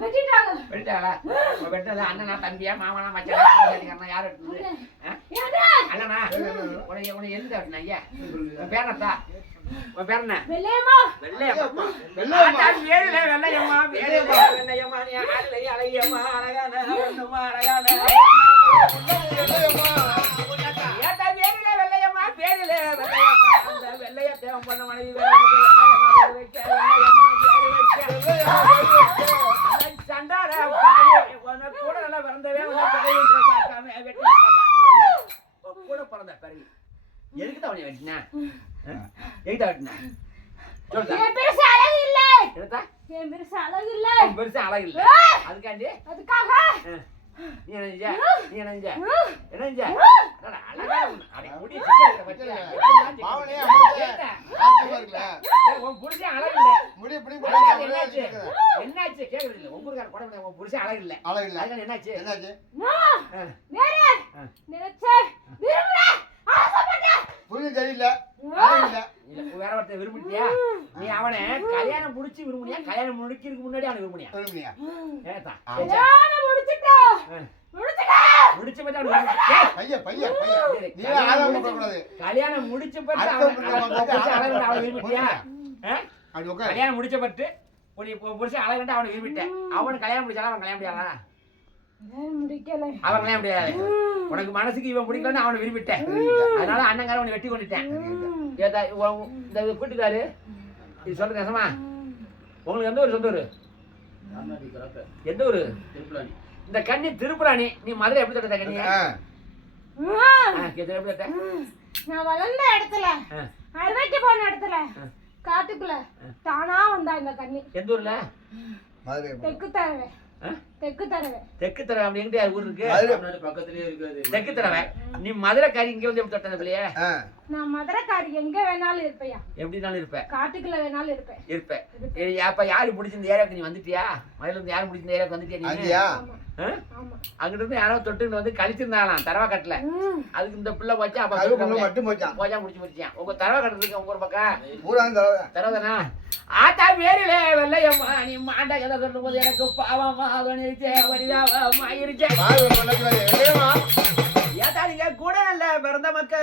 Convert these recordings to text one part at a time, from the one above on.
வெட்டிட்டாங்களா? வெட்டினது அண்ணனா தம்பியா மாமனா மச்சானா யார் வெட்டினது? அண்ணனா உனக்கு எந்த வெட்டினா? ஐயா உன் பேர் என்னத்தா? உன் பேர் என்ன? வெள்ளையம்மா. வெள்ளையம்மா வெள்ளையம்மா வெள்ளையம்மா நீ அழகி அழகியம்மா அழகான ஒண்ணுமா அழகான ஏத்தா பேரில வெள்ளையம்மா பேரில வெள்ளையம்மா அந்த வெள்ளைய தேவம் பண்ண மனைவி சண்டார கூட நல்லா பிறந்தவே பார்க்காம வெட்டி கூட பிறந்த பிறகு எதுக்கு தான் அவனை வெட்டினா? எதுக்கு தான் வெட்டினா? பெருசா அழகு இல்ல. என்னதா? பெருசா அழகு இல்ல. பெருசா அழகு இல்ல. அதுக்காண்டி அதுக்காக நீ என்ன அழகா அட முடி சிக்கல பத்தியா மாவனே அம்மா உன் புருஷன் அழகு இல்ல. முடி இப்படி என்னாச்சு? என்னாச்சு கேக்குறது இல்ல. உங்களுக்கார கொடை உன் புருஷன் அழகு இல்ல. அழகு இல்ல. அதுக்கு என்னாச்சு? என்னாச்சு? வேற நினைச்சே விரும்புற ஆசைப்பட்ட புரிஞ்சு தெரியல. அழகு இல்ல. இல்ல வேற ஒருத்த விரும்பிட்டியா? நீ அவனை கல்யாணம் முடிச்சு விரும்பினியா? கல்யாணம் முடிக்கிறதுக்கு முன்னாடி அவனை விரும்பினியா? விரும்பினியா? ஏத்தா கல்யாணம் முடிச்சிட்டேன். முடிச்ச பத்தி அவன் பையன் நீ ஆராம பண்ண கூடாது. கல்யாணம் முடிச்ச பத்தி அவனை விரும்பிட்டியா? அப்படி உட்கார். கல்யாணம் முடிச்ச பட்டு உன்னை புருஷன் அழகுண்டா அவனை விரும்பிட்டேன். அவன் கல்யாணம் முடிச்சாலும் அவன் கல்யாணம் முடியாதா? முடிக்கல. அவன் கல்யாணம் முடியாது. உனக்கு மனசுக்கு இவன் பிடிக்கலன்னு அவனை விரும்பிட்டேன். அதனால அண்ணங்கார உன்னை வெட்டி கொண்டுட்டேன். இந்த கூட்டுக்காரு இது சொல்லுங்க நெசமா? உங்களுக்கு எந்த ஊர் சொந்த ஊரு? எந்த ஊரு? இந்த கண்ணி திருப்புராணி. நீ மதுரை எப்படி தொட்ட கண்ணி? எப்படி தொட்ட? நான் வளர்ந்த இடத்துல அறுவைக்கு போன இடத்துல காட்டுக்குள்ள தானா வந்தா இந்த கண்ணி. எந்த ஊர்ல? தெற்கு தரவே. தெற்கு தரவே. தெற்கு தரவை அப்படி எங்கிட்ட ஊர் இருக்கு? பக்கத்துலயே இருக்காது. தெற்கு தரவை. நீ மதுரைக்காரி இங்க வந்து எப்படி தொட்ட பிள்ளைய? நான் மதுரைக்காரி எங்க வேணாலும் இருப்பையா. எப்படினாலும் இருப்பேன். காட்டுக்குள்ள வேணாலும் இருப்பேன். இருப்பேன். அப்ப யாரு பிடிச்சிருந்த ஏரியாவுக்கு நீ வந்துட்டியா? மதுரையில இருந்து யாரு பிடிச்சிருந்த ஏரியாவுக்கு வந்துட்டியா நீ? அங்கிட்ட இருந்து யாரோ தொட்டு வந்து கழிச்சிருந்தாங்களாம் தரவா கட்டல. அதுக்கு இந்த பிள்ளை போச்சா மட்டும் போச்சான். போச்சா முடிச்சு முடிச்சான். உங்க தரவா கட்டுறதுக்கு உங்க ஒரு பக்கம் பூரா தரவதானா? ஆத்தா பேரில வெள்ளையம்மா நீ மாண்டா எதை சொல்லும் போது எனக்கு பாவமா தோணிருச்சே வரிதாவமா இருச்சே. ஏத்தா நீங்க கூட நல்ல பிறந்த மக்க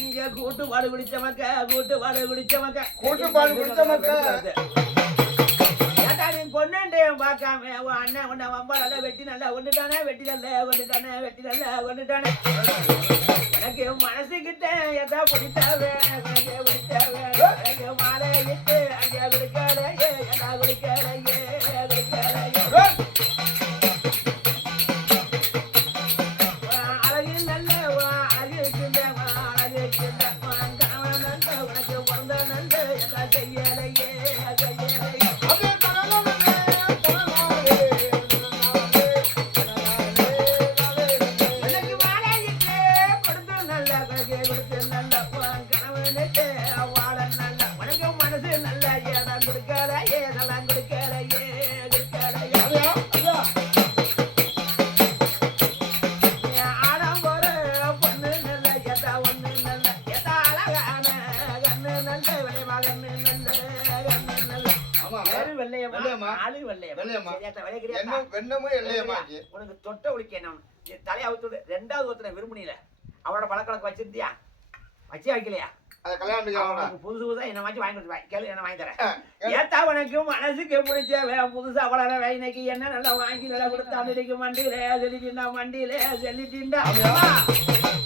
நீங்க கூட்டு பாடு குடிச்ச மக்க கூட்டு பாடு குடிச்ச மக்க ஏத்தா நீ பொண்ணு பார்க்காம அண்ணன் உன்னை வம்பால வெட்டி நல்லா ஒண்ணுட்டானே வெட்டி நல்ல எனக்கு மனசுக்கிட்ட எதா பிடித்தாவே எனக்கு மாலை இட்டு அங்கே குடிக்கலையே எதா குடிக்கலையே அழகு நல்ல அழகு உனக்கு பிறந்த நந்த எதா செய்யலையே உனக்கு தொட்ட ஒழிக்க தலையை அவுத்து ரெண்டாவது ஒருத்தனை விரும்பினில அவனோட பழக்கணக்கு வச்சிருந்தியா? வச்சே வைக்கலையா? புதுசா என்ன வாங்கி கேளு என்ன வாங்கி தரேன். ஏத்தா உனக்கு மனசுக்கு பிடிச்ச புதுசா வளர இன்னைக்கு என்ன நல்லா வாங்கி நல்லா கொடுத்தா மண்டியில செல்லிட்டா மண்டியில செல்லிட்டா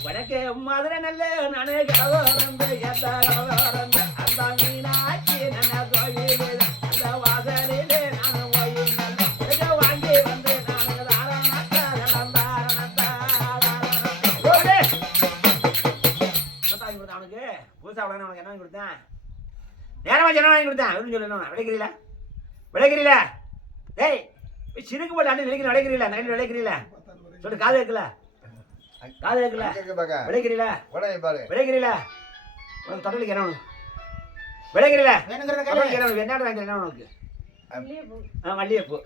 உனக்கு மதுரை நல்ல நானே கலவரந்து ஏத்தா கலவரந்து அந்த மீனாட்சி நல்ல கோயிலே அந்த வாசலிலே நானும் வாங்கி வந்து அவனுக்கு புதுசா அவனுக்கு என்ன வாங்கி கொடுத்தேன்? நேரமா என்ன வாங்கி கொடுத்தேன்? சொல்லு விளைக்கிறீல டேய் சிறுக்கு போட்டு அண்ணன் நினைக்கிற விளைக்கிறீல நகையில் விளைக்கிறீல சொல்லு. காது வைக்கல விளைக்கிறீல உனக்கு தொட்டலுக்கு என்ன உனக்கு விளைக்கிறீல என்ன வாங்கி என்ன உனக்கு? மல்லிகைப்பூ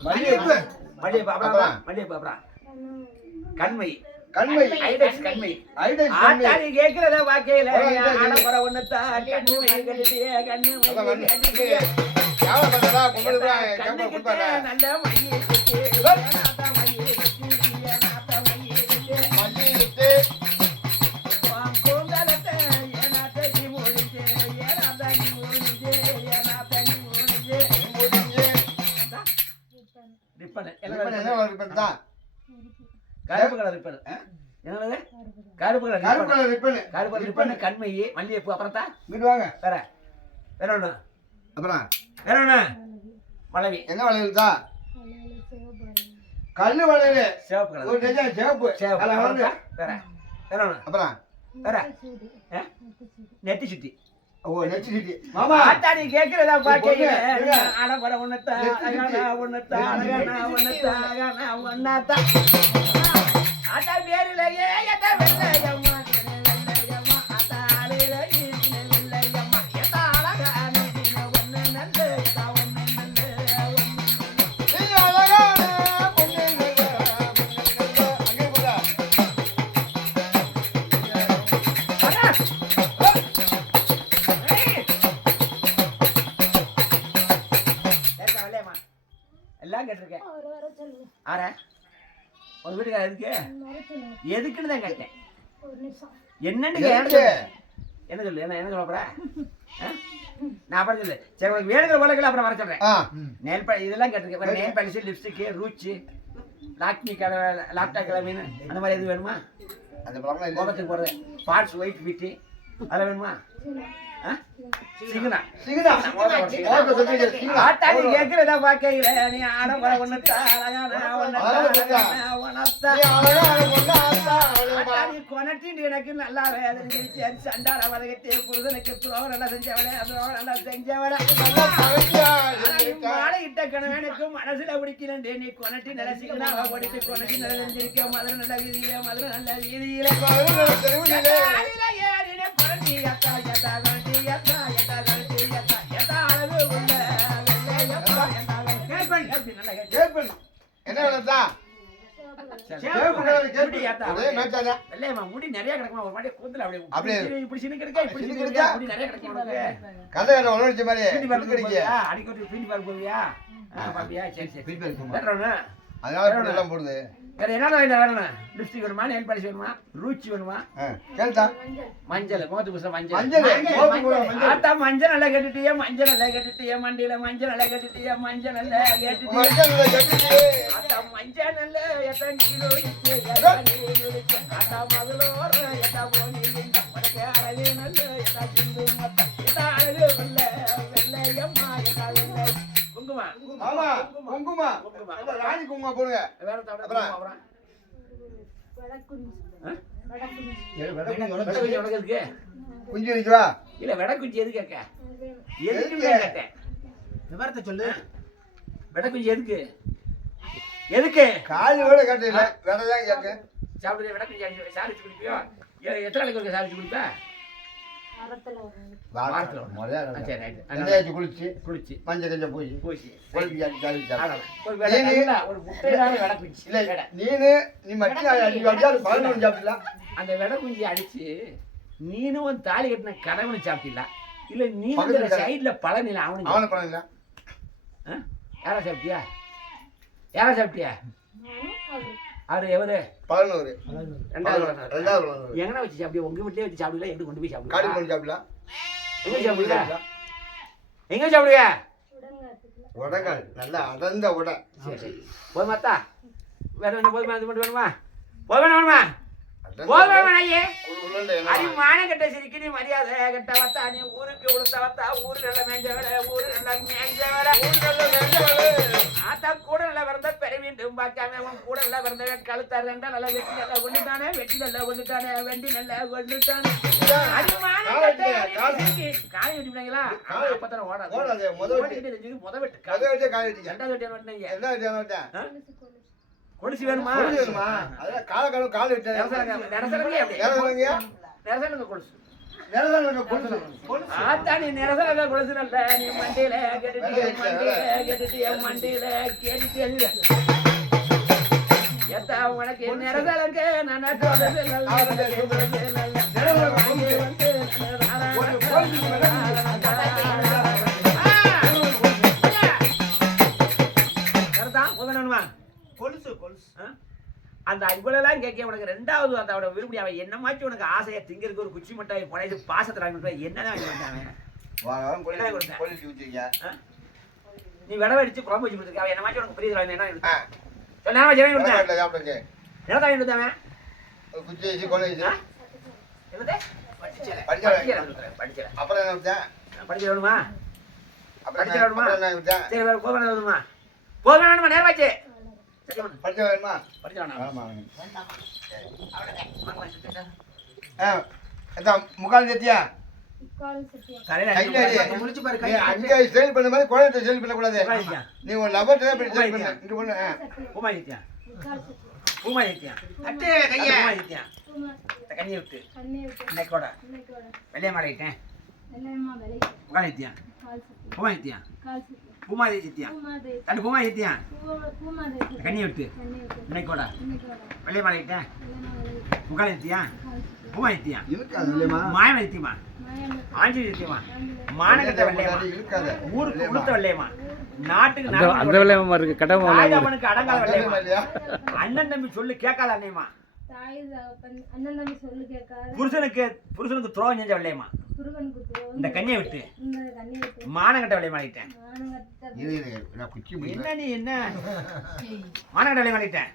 அப்புறம் கண்மை கேக்குறத வாக்கையில ஒண்ணுத்தான் கண்ணு யாரை பார்த்தா பொம்பளை கூட கேப்ப கண்ணுக்கிட்ட கொடுப்பாங்க. நல்ல மையை கட்டி, ஏனாத்தா மையை கட்டி, ஏனாத்தா மையை கட்டி, மல்லிகிட்டு உன் கூந்தலத்தை ஏனாத்தா நீ மூடிச்சு, ஏனாத்தா நீ மூடிச்சு, ஏனாத்தா நீ மூடிச்சு. முடிஞ்சு. ரிப்பன் ரிப்பன் என்ன கலர் ரிப்பன் தான்? கருப்பு கலர் ரிப்பன் என்னது கருப்பு கலர் கருப்பு ரிப்பன் கலர் ரிப்பன். கருப்பு கலர் ரிப்பன் கண்மை மல்லிகைப்பூ அப்புறம் தான் இங்கிட்டு வாங்க. வேற வேற ஒண்ணு அப்புறம் வேற ஒண்ணு மலவி என்ன வளையல் தான்? கல்லு வளையல். சிவப்பு கலர் ஒரு டஜன் சிவப்பு. சிவப்பு அதுல அப்புறம் வந்து தான் வேற வேற ஒண்ணு அப்புறம் வேற நெத்தி சுத்தி ஓ நெச்சி சிட்டி. மாமா ஆத்தாடி கேக்குறதா பாக்கீங்க இருங்க. அடபட ஒண்ணத்தா அழகானா ஒண்ணத்தா அழகானா ஒண்ணத்தா அழகானா ஒண்ணத்தா ஆத்தா பேரிலேயே எத வெள்ளையம்மா வெள்ளையம்மா ஆத்தா ஆளிலேயே வெள்ளையம்மா எதா அழகான ஒண்ணு நல்ல எதா ஒண்ணு நல்ல ஒண்ணு நீ அழகான பொண்ணு நல்ல அங்கே போடா. அடா வெள்ளையம்மா எல்லாம் கேட்டிருக்கேன் அவர் வர சொல்லுங்க. ஆற உங்க வீட்டுக்கார எதுக்கு வர சொல்லுங்க. எதுக்குன்னு தான் கேட்டேன் ஒரு நிமிஷம். என்னன்னு எதுக்கு? கேட்டேன் என்ன சொல்லு என்ன சொல்ல போற நான் அப்புறம் சொல்லு சரி உனக்கு வேணுங்கிற போல அப்புறம் வர சொல்றேன் ஆ நெயில் இதெல்லாம் கேட்டிருக்கேன் nail polish lipstick rouge Lakme laptop கிளம்பின்னு அந்த மாதிரி எது வேணுமா அந்த பழக்கம் இல்லை. முகத்துக்கு போடுறது பார்ட்ஸ் ஒயிட் ஃபிட்டி அதெல்லாம் வேணுமா சிங்கனா சிகிதா. ஓட்ட சொல்றீங்க, சிகிதா. ஆத்தாடி கேட்கிறதா பாக்கையில நீ ஆடம்பர ஒண்ணுத்தா அழகான ஒண்ணத்தா நீ அழகான பொண்ணு ஆத்தா, அவ்வளவுமா. ஆத்தாடி கொனட்டின்னு எனக்கு நல்லா வேதனை சண்டார வதகத்தே புருதனுக்கு துரோகம் நல்லா செஞ்சவளே துரோகம் நல்லா செஞ்சவளே நல்லா பழகியா இருக்கா? மாலையிட்ட கணவனுக்கு மனசுல பிடிக்கலண்டே நீ கொனட்டி நிலசிக்கணும் அவ ஓடிட்டு கொனட்டி நிலஞ்சிருக்க மதுரை நல்ல வீதியில மதுரை நல்ல வீதியில மதுரை தெருவிலே காலையில ஏறின புரட்டி அக்கா எத்தா கழட்டி எத்தா எத்தா கழட்டி எத்தா எத்தா அழகு உள்ள வெள்ளையப்பா எத்தா கேட்பேன் கேட்பேன் நல்லா கேட்பேன் கேப்பன். என்ன வேலை தான்? கேப்பு கலர் கேப்பு. ஒரே மேட்சாதா? வெள்ளையம்மா முடி நிறைய கிடக்குமா ஒரு மாதிரி கூந்தல் அப்படியே. அப்படியே இப்படி சின்ன கிடக்கா இப்படி சின்ன சின்ன கிடக்கா கிடக்கா? முடி நிறைய கிடக்கும் உனக்கு கதை என்ன உணர்ச்சி மாதிரி பீடி பார்க்க கிடைக்க. போவியா அடிக்கடி பீடி பார்க்க போவியா பாப்பியா சரி சரி பீடி பார்க்க போமா? வேற ஒண்ணு அதனால இப்படி எல்லாம் போடுது. வேற என்ன வேணும் லிப்ஸ்டிக் வேணுமா நெயில் பாலிஷ் வேணுமா ரூச்சி வேணுமா கேள்தா? மஞ்சள் முகத்து பூச மஞ்சள் மஞ்சள், முகத்துக்கு பூச மஞ்சள். ஆத்தா மஞ்சள் நல்லா கட்டிட்டியா மஞ்சள் நல்லா கட்டிட்டியா மண்டியில மஞ்சள் நல்லா கட்டிட்டியா மஞ்சள் நல்லா கட்டிட்டியா மஞ்சள்ல கட்டிட்டு. ஆத்தா மஞ்சள் நல்ல எத்தனை கிலோ ஆத்தா மகளோர எத்தா போனி இந்த படக்க அழகு நல்ல எத்தா சிந்து மத்த எத்தா அழகு வெள்ள வெள்ளையம்மா எத்தா வெள்ளை குங்குமா ஆமா, குங்குமா. அந்த ராணி குங்குமா போடுங்க. வேற தவிர அப்புறம்? அப்புறம் வடக்குஞ்சி. ஆ? வடக்குஞ்சி. வெடக்குஞ்சி உனக்கு எதுக்கு குஞ்சு நிக்குவா? இல்ல வெடக்குஞ்சி எதுக்கு கேட்க எதுக்குன்னு கேட்டேன் விவரத்தை சொல்லு வெடக்குஞ்சி எதுக்கு எதுக்கு காலோட கட்டில வேறதான் கேட்க. சாப்பிடுங்க வெடக்குஞ்சி சாரிச்சு குடிப்பியோ எத்தனை நாளைக்கு ஒரு சாரிச்சு குடிப்ப மரத்துல ஒரு வாரத்துல ஒரு முதல்ல ஆ, சரி ரைட் வெங்காயத்தை குளிச்சு குளிச்சு மஞ்சள் கஞ்ச பூசி பூசி கொழுப்பி ஜாலி ஜாலி. ஆடலாம். ஒரு வெடை நல்லா, ஒரு முட்டையிலான வெடக்குஞ்சி இல்ல வெடை. நீ மட்டும் அடிச்சு 11 சாப்பிடலாம். அந்த வெடக்குஞ்சி அடிச்சு நீனும் ஒரு தாலி கட்டின கணவனு சாப்பிட்டீங்களா இல்ல நீ பக்கத்துல வந்து சைடுல பழனில அவனு அவனை பண்ணல. யாரா சாப்பிட்டியா யாரா சாப்பிட்டியா நானும் அவரு. அவரு எவரு 11. ரெண்டாவது வரணும். ரெண்டாவது 11. எங்கன வச்சு சாப்பிடுவா உங்க வீட்லயே வச்சு சாப்பிடல எப்படி கொண்டு போய் காடி சாப்பிடுவா பண்ணி சாப்பிடலாம். எங்க சாப்பிடுவா எங்க சாப்பிடுவா உடங்காட்டுக்குள்ள. உடங்கால் நல்லா அடர்ந்த உடை. சரி சரி போதுமாத்தா வேற என்ன போதுமா அது மட்டும் வேணுமா வேணுமா போதுமா ஐயே உருண்டை அடி என்ன? மானம் கட்ட சிரிக்கு நீ மரியாதை கட்ட வத்தா நீ ஊருக்கு உளுத்த வத்தா ஊரு நல்ல மேஞ்ச வேலை ஊரு நல்ல மேஞ்ச வேலை ஆத்தா கூட நல்லா பிறந்த பெற வேண்டும் பார்க்காம அவன் கூட நல்லா பிறந்தவன் கழுத்தா ரெண்டா நல்லா வெட்டி நல்லா கொண்டுட்டானே வெட்டி நல்லா கொண்டுட்டானே வெண்டி நல்லா கொண்டுட்டானே அடி மானம் கட்ட சிரிக்கி காலை வெட்டிவிட்டாங்களா அப்பத்தான ஓடாது ஓடாது, முத வெட்டு. ஓடிக்கிட்டு இருந்துச்சு, முத வெட்டு அதை வச்சே காய் வெட்டிக்க. ரெண்டாவது வெட்டி வெட்டினீங்க என்ன வெட்டியா வெட்டேன்? கொலுசு, கொலுசு. கொலுசு வேணுமா புரியுதுமா? அதான் கால் வெட்டேன். நெரசலங்க அப்படி நேரங்க நெரசலங்க கொலுசு நேரங்க கொலுசு. ஆத்தா நீ நிறசலங்க கொலுசு நல்ல நீ மண்டியில கேட்டுட்டிய மண்டியில கேட்டுட்டிய எத்தா உனக்கு நிறசலங்க நான் கொலுசு நல்ல வாங்கி வந்து இருக்கே உனக்கு ரெண்டாவது அதோட விரும்பி அவன் என்ன மாற்றி உனக்கு ஆசையை திங்கிறதுக்கு ஒரு குச்சி மட்டாய் புனைது பாசத்தில் வாங்கி என்னதான் வாங்கி கொடுத்தாங்க நீ விடவை அடிச்சு குழம்பு வச்சு கொடுத்துருக்க அவன் என்ன மாற்றி உனக்கு புரியுது என்ன வாங்கி கொடுத்தேன் என்ன வாங்கி கொடுத்தாங்க குச்சி வச்சு கொலை வச்சு என்னது படிச்சல அப்புறம் என்ன விட்டேன் படிச்சு வேணுமா படிச்சு வேணுமா என்ன விட்டேன் சரி போக வேணுமா போக வேணுமா நேரமாச்சு படிச்ச வேணுமா படிச்சு வேணாம் ஆமா முக்கால் சேர்த்தியா அங்கே சேல் பண்ண மாதிரி குழந்தை சேல் பண்ணக்கூடாது நீ ஒரு லவர் சேல் பண்ண இங்க பொண்ணு கண்ணி விட்டு இன்னைக்கோட வெள்ளைய மாடிட்டேன் பூமாதி சித்தியா தண்ணி பூமாதி சித்தியா கண்ணி விட்டு இன்னைக்கோட வெள்ளைய மாடிட்டேன் முகால் சித்தியா பூமாதி சித்தியா மாயமா சித்தியமா ஆஞ்சி சித்தியமா மானகட்ட வெள்ளையமா ஊருக்கு கொடுத்த வெள்ளையமா நாட்டுக்கு அந்த வெள்ளையமா இருக்கு கடமை ராஜாமனுக்கு அடங்காத வெள்ளையமா அண்ணன் தம்பி சொல்லு கேட்காத அண்ணையமா புருஷனுக்கு துரோகம் செஞ்ச வெள்ளையமா இந்த கண்ணியை விட்டு மானகட்ட வெள்ளைய மாறிட்டேன் என்ன நீ என்ன மானகட்ட வெள்ளைய மாறிட்டேன்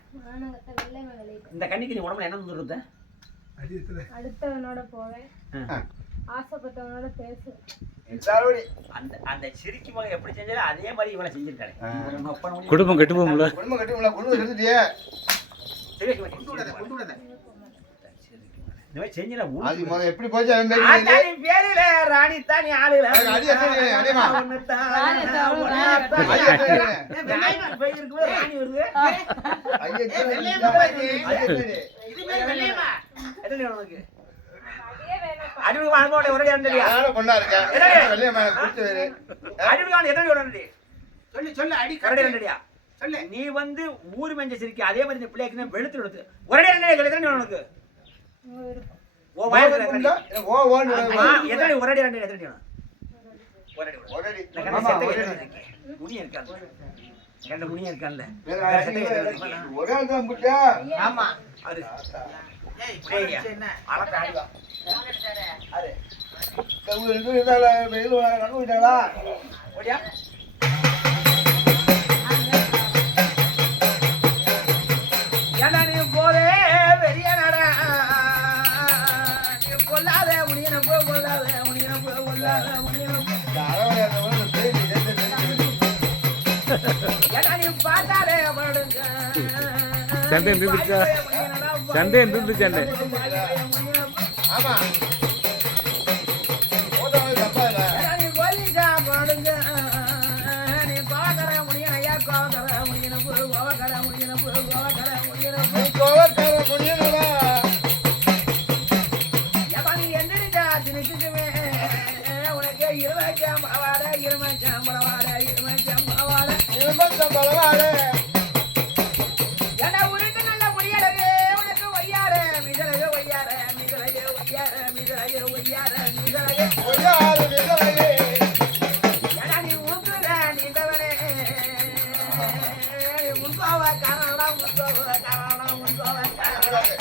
இந்த கண்ணிக்கு நீ உடம்புல என்ன சொல்றது அடுத்தவனோட போவேன் ஆசைப்பட்டவனோட பேசு அந்த சிரிக்கு மகன் எப்படி செஞ்சாலும் அதே மாதிரி இவளை செஞ்சிருக்காரு குடும்பம் கட்டுவோம்ல குடும்பம் கட்டுவோம்ல கொண்டு செஞ்சுட்டியே எப்படி போச்சு பேரில ராணி தானி ஆளுல ராணி வருது நீ வந்து ஊர் மெஞ்ச சிரிக்க அதே மாதிரி இந்த பிள்ளைக்கு வெளுத்து எடுத்து ஒரே உனக்கு முனிய இருக்கான்ல ஆமா போதே பெரிய நட நீ கொல்லாத முடியன போ கொல்லாத முடியன போ கொல்லாத முடியன நீ பார்த்தாலே படுங்க சண்டை இருந்துச்சா சண்டை இருந்துச்சு சண்டை ஆமா நீ கொல்லிச்சா படுங்க நீ கோவக்கர முடியன ஐயா கோவக்கர முடியன போ கோவக்கர முடியன போ கோவக்கர முடியன போ உனக்கு இருமச்சம் பரவாட இருமச்சம் பரவாட இருமச்சம் பரவாட ஏன்னா உனக்கு நல்ல முடியலவே உனக்கு ஒய்யார மிகலக ஒய்யார மிகலக ஒய்யார மிகலக ஒய்யார மிகலக ஏன்னா நீ ஊக்குற நீந்தவனே முன்கோவ காரணம் முன்கோவ காரணம் முன்கோவ காரணம்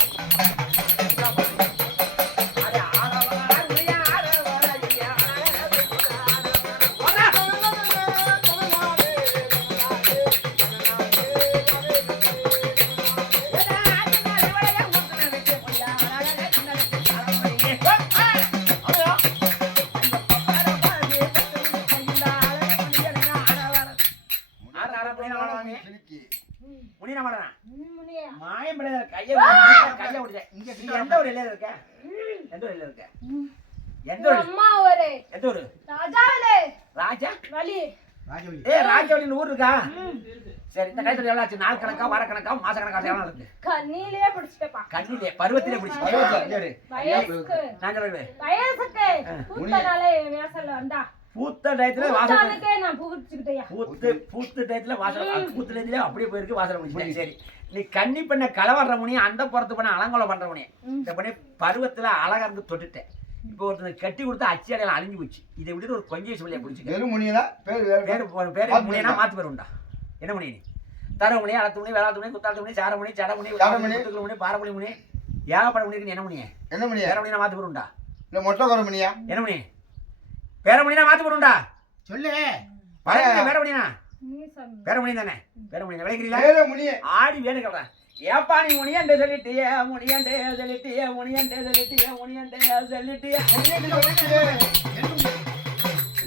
ஊர் இருக்கா சரி இந்த கைத்துல எவ்வளவு ஆச்சு நாள் கணக்கா வார கணக்கா மாச கணக்கா எவ்வளவு இருக்கு கண்ணிலே பிடிச்சிட்டப்பா கண்ணிலே பருவத்திலே பிடிச்சு நான் சொல்றேன் வயசுக்கு பூத்தனாலே வேசல்ல வந்தா பூத்த டயத்துல வாசலுக்கே நான் புடிச்சிட்டேயா பூத்த டயத்துல வாசல் பூத்துலேயே அப்படியே போயிருக்கு வாசல் முடிச்சு சரி நீ கன்னி பண்ண கலவர முனிய அந்த புறத்து பண்ண அலங்கோலம் பண்ற முனிய இந்த பண்ணி பருவத்துல அழகா இருந்து தொட்டுட்டேன் இப்போ ஒருத்தர் கட்டி கொடுத்தா அச்சி அடையாளம் அழிஞ்சு போச்சு இதை விட்டு ஒரு கொஞ்சம் சொல்லியா பிடிச்சிக்க பேரு முனியனா பேரு முனியனா மாத்து பேர் உண்டா என்ன முனிய நீ தரமுனி, அளத்துமணி, வேளாத்துமணி, குத்தாத்துமணி, சாரமணி, சடமணி, குத்துக்குமணி, பாரமணி மணி, ஏகப்பட்ட மணி இருக்கு. என்ன மணி? என்ன மணியா? பேரமணினா மாத்து போடுண்டா? இல்ல மொட்டை குறை மணியா? என்ன மணி? பேரமணினா மாத்து போடுண்டா? சொல்லு. பேரமணினா? நீ சாமி. பேரமணி தானே? பேரமணி விளைக்கிறீங்களா? வேற மணியே. ஆடி வேணும் சொல்றேன். ஏப்பா நீ முனியண்டே சொல்லிட்டியே, முனியண்டே சொல்லிட்டியே, முனியண்டே சொல்லிட்டியே, முனியண்டே சொல்லிட்டியே.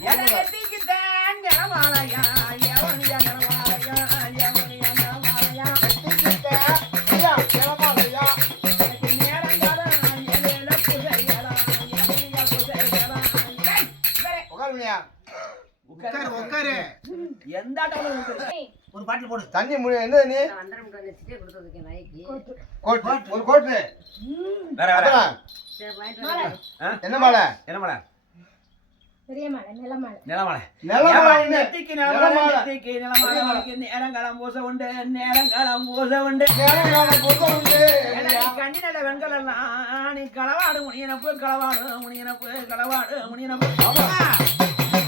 எனக்கத்திக்குத்தான் நிறமாலையா, எவனியா நிறமாலையா, எவனியா நிறமாலையா. எனக்கு நேரங்காலம் எழில புகையலா, எழில புகையலா. டேய், உட்காரு மணியா. உட்காரு உட்காரு. எந்த ஆட்டாலும் உட்காரு. ஒரு பாட்டில் போடு. தண்ணி முடி என்ன நீ? கோட் ஒரு கோட். வேற வேற. மாலை. என்ன மாலை? என்ன மலை? பெரிய மாலை, நிலமாலை. நிலமலை. நிலமாலை. நெத்திக்கு நிலமலை, நெத்திக்கு நிலமலை, உனக்கு நேரங்காலம் பூச உண்டு, நேரங்காலம் பூச உண்டு. கண்ணி நல்ல வெண்கலாம் நீ களவாடு முனியனப்பு, களவாடு முனியனப்பு, களவாடு முனியனப்பு.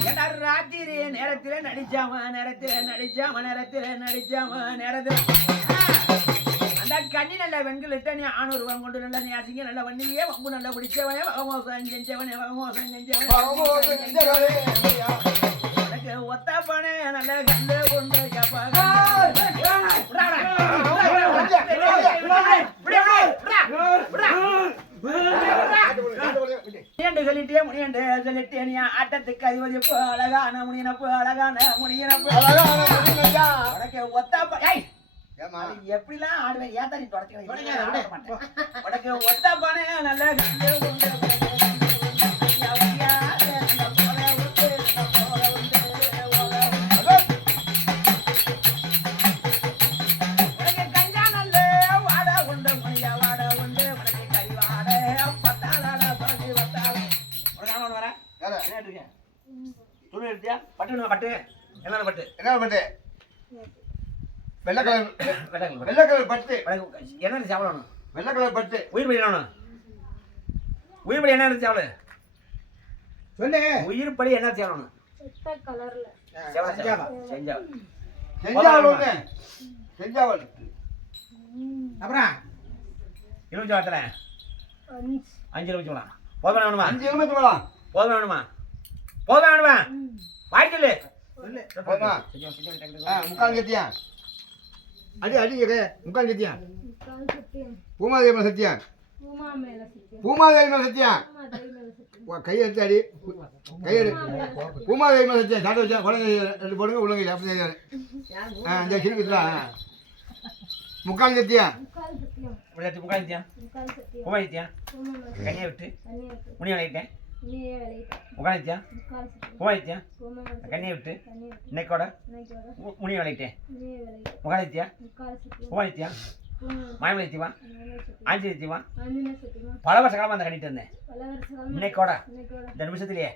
ஏன்னா ராத்திரி நேரத்திலே நடிச்சாம, நேரத்திலே நடிச்சாம, நேரத்திலே நடிச்சாம, நேரத்திலே அந்த கண்ணி நல்ல வெண்கலிட்ட நீ ஆணூர்வம் கொண்டு நல்ல நீ அசிங்க நல்ல வண்டியே வம்பு நல்ல பிடிச்சவனே வகமோசம் செஞ்சவனே, வகமோசம் செஞ்சவனே. எனக்கு ஒத்தப்பனே நல்ல கண்டு கொண்டு முனியண்டு சொல்லிட்டே, முனியண்டு சொல்லிட்டே நீ ஆட்டத்துக்கு அதிபதிப்பு அழகான முனியனப்பு, அழகான முனியனப்பு. உனக்கு ஒத்தப்ப எப்படிலாம் ஆடுவேன்? ஏன் தான் நீ தொடக்க உனக்கு ஒத்தப்பனே நல்ல கண்டு கொண்டு பட்டு என்ன பட்டு? என்ன பட்டு? வெள்ளை கலர் பட்டு. என்ன சாப்பிடணும்? வெள்ளை கலர் பட்டு. உயிர் படி என்ன? உயிர் படி என்ன சாப்பிடு? சொல்லு. உயிர் படி என்ன சாப்பிடணும்? செத்த கலர்ல. செஞ்சாவல். அப்புறம் எலுமிச்சை வாரத்துல 5 எலுமிச்சை வாரம் போதும் வேணுமா? 5 எலுமிச்சை வாரம் போதும் வேணுமா? போதும் வேணுமா? வாய் சொல்லு. போதுமா? முக்கால் கத்தியா? அடி அடி முக்கால் கத்தியா? பூமாதேவி மேல சத்தியா? பூமாதேவி மேல சத்தியா? கை எடுத்து அடி, கை எடு. பூமாதேவி மேல சத்தியா? சாட்டை வச்சா குழந்தை 2 போடுங்க உள்ளங்க. அப்படி இந்த சிரிக்குதுல முக்கால் கத்தியா? முக்கால் கத்தியா? பூமாய் கத்தியா? கண்ணியை விட்டு முனியை விளையிட்டேன். முக்கால் கத்தியா? பூமாய் கத்தியா? கண்ணியை விட்டு இன்னைக்கோட முனியை விளையிட்டேன். முக்கால் கத்தியா? பூமாய் கத்தியா? மாயமலை தீவா, ஆஞ்சலி தீவா, பல வருஷ காலமாக அந்த கட்டிட்டு இருந்தேன். இன்னைக்கோட இந்த நிமிஷத்துலயே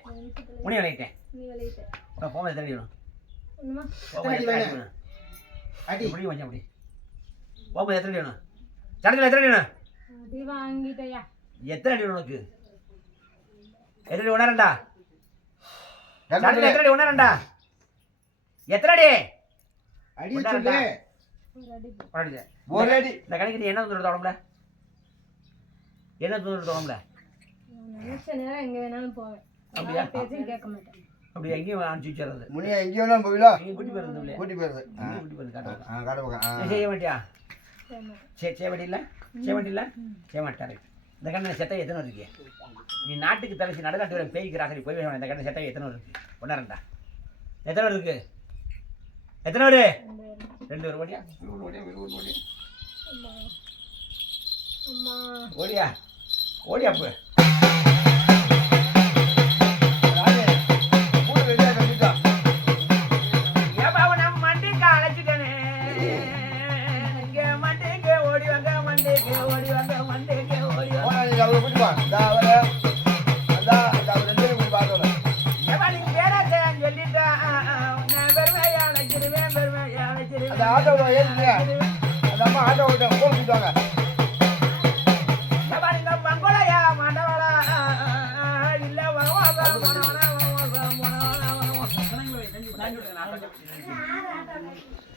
முனியை விளையிட்டேன். போகும்போது எத்தனை அடி வேணும்? முடியும் கொஞ்சம் அப்படி போகும்போது எத்தனை அடி வேணும்? சடத்துல எத்தனை அடி வேணும்? எத்தனை அடி வேணும் உனக்கு? எத்தனை அடி? 1 2 சடத்துல எத்தனை அடி? 1 2 எத்தனை அடி? அடி சொல்லு. ஒரு அடி. இந்த கணக்கு நீ என்ன தூரம் தொடம்பல? என்ன தூரம் தொடம்பல? எங்க வேணாலும் போவேன். அப்படியா? பேச்சும் கேட்க மாட்டேன். அப்படி எங்கேயும் அனுப்பிச்சு வச்சிடறது. முனியா எங்கேயும் வேணாலும் போயிலா? நீங்க கூட்டி போயிருந்தோம் இல்லையா? கூட்டி போயிருது. கூட்டி போயிருந்து காட்டுவாங்க. காட்டுவாங்க. நீ செய்ய மாட்டியா? செய்ய மாட்டில்ல? செய்ய மாட்டில்ல? செய்ய மாட்டாரு. இந்த கண்ணு செத்தை எத்தனை இருக்கு? நீ நாட்டுக்கு தலைச்சி நடுநாட்டு வரை பேய்க்கு ராசரி போய் வேணும். இந்த கண்ணு செத்தை எத்தனை இருக்கு? 1 2 எத்தனை இருக்கு? எத்தனை ஒரு 2 ஒரு ஓடியா? ஓடியா ஓடியா அப்போ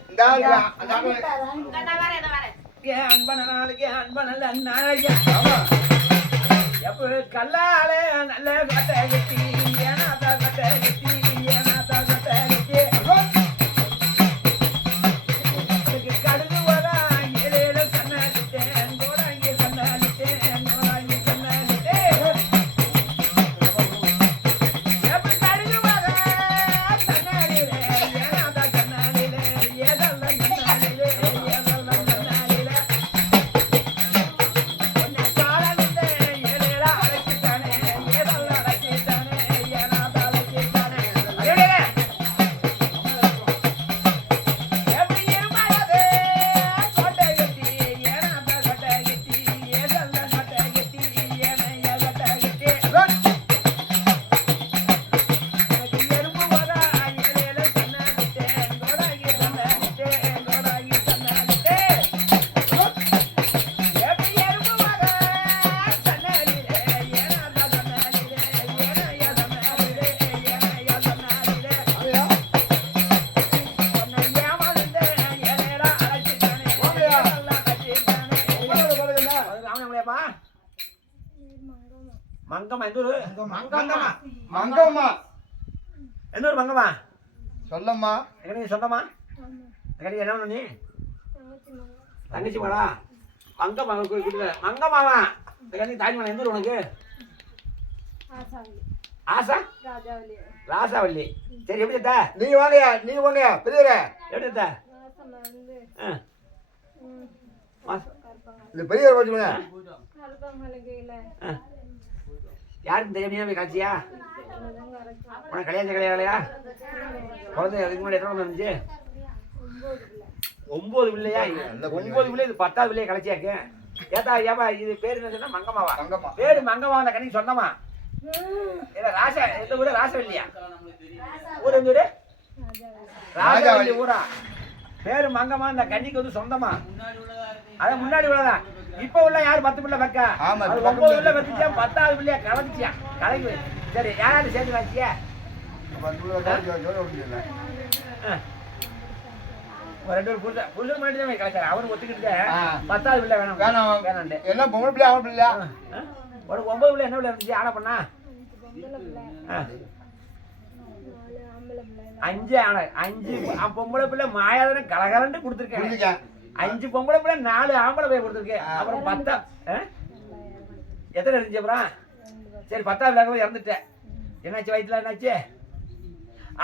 இந்த ஆள் அந்த ஆள் அன்பனல்ல நாளைக்கு எப்ப கல்லால நல்ல கட்ட கட்டி ஏனாத்தா கட்ட கட்டி ஏனாத்தா கட்ட கட்டி கடுகு வரா ஏழேல சன்னாலிட்டேன் கோடாங்கி சன்னாலிட்டேன் கோடாங்கி சன்னாலிட்டேன் எப்ப கடுகு வரா சன்னாலிலே ஏனாத்தா சன்னாலிலே ஏதெல்லாம் சன்னாலிலே ஏதெல்லாம் சன்னாலிலே மங்கம்மா எந்த ஊரு மங்கம்மா. மங்கம்மா எந்த ஊர் மங்கம்மா சொல்லம்மா எங்க சொந்தமா எங்க என்ன பண்ணு நீ தங்கச்சி மாடா மங்கம்மா மங்கம்மாவா தாய்மலை எந்த ஊர் உனக்கு ஆசா ராசாவல்லி சரி எப்படி தா நீங்க வாங்கயா நீங்க வாங்கயா பெரியவரே எப்படி தா இந்த பெரியவர் கொஞ்சம் யாருக்கும் தெரியாமையா காட்சியா உனக்கு கல்யாணம் கிடையாதுலையா குழந்தை அதுக்கு முன்னாடி எத்தனை இருந்துச்சு 9 பிள்ளையா 9 பிள்ளை இது 10வது பிள்ளைய கலைச்சியாக்கு ஏத்தா ஏப்பா இது பேரு என்ன சொன்னா மங்கம்மாவா மங்கம்மா பேரு மங்கம்மா அந்த கண்ணி சொன்னமா இல்ல ராசா எந்த ஊரு ராசவல்லியா ஊர் எந்த ஊரு ராஜாவல்லி ஊரா பேரு மங்கம்மா அந்த கண்ணிக்கு வந்து சொந்தமா அதான் முன்னாடி உள்ளதான் இப்ப உள்ள யாரு 10 பிள்ளை பக்கா ஆமா, 9 பிள்ளை பத்திச்சா 10வது பிள்ளையா கலந்துச்சியா கலங்கி சரி யாராவது சேர்த்து வாச்சியா ஒரு 2 பேர் புருஷ முன்னாடி தான் கலைச்சாரு அவரு ஒத்துக்கிட்டு 10வது பிள்ளை வேணும் வேணாம் வேணாண்டு என்ன பொம்பளை பிள்ளை அவன் பிள்ளையா ஒரு 9 பிள்ளை என்ன பிள்ளை இருந்துச்சு ஆட பண்ணா 5 ஆட 5 பொம்பளை பிள்ளை மாயாதன கலகலன்னு கொடுத்துருக்கேன் 5 பொம்பளை பிள்ளை 4 ஆம்பளை பிள்ளை கொடுத்துருக்கேன் அப்புறம் 10 எத்தனை இருந்துச்சு அப்புறம் சரி 10வது பிள்ளை இறந்துட்டேன் என்னாச்சு வயிற்றுல என்னாச்சு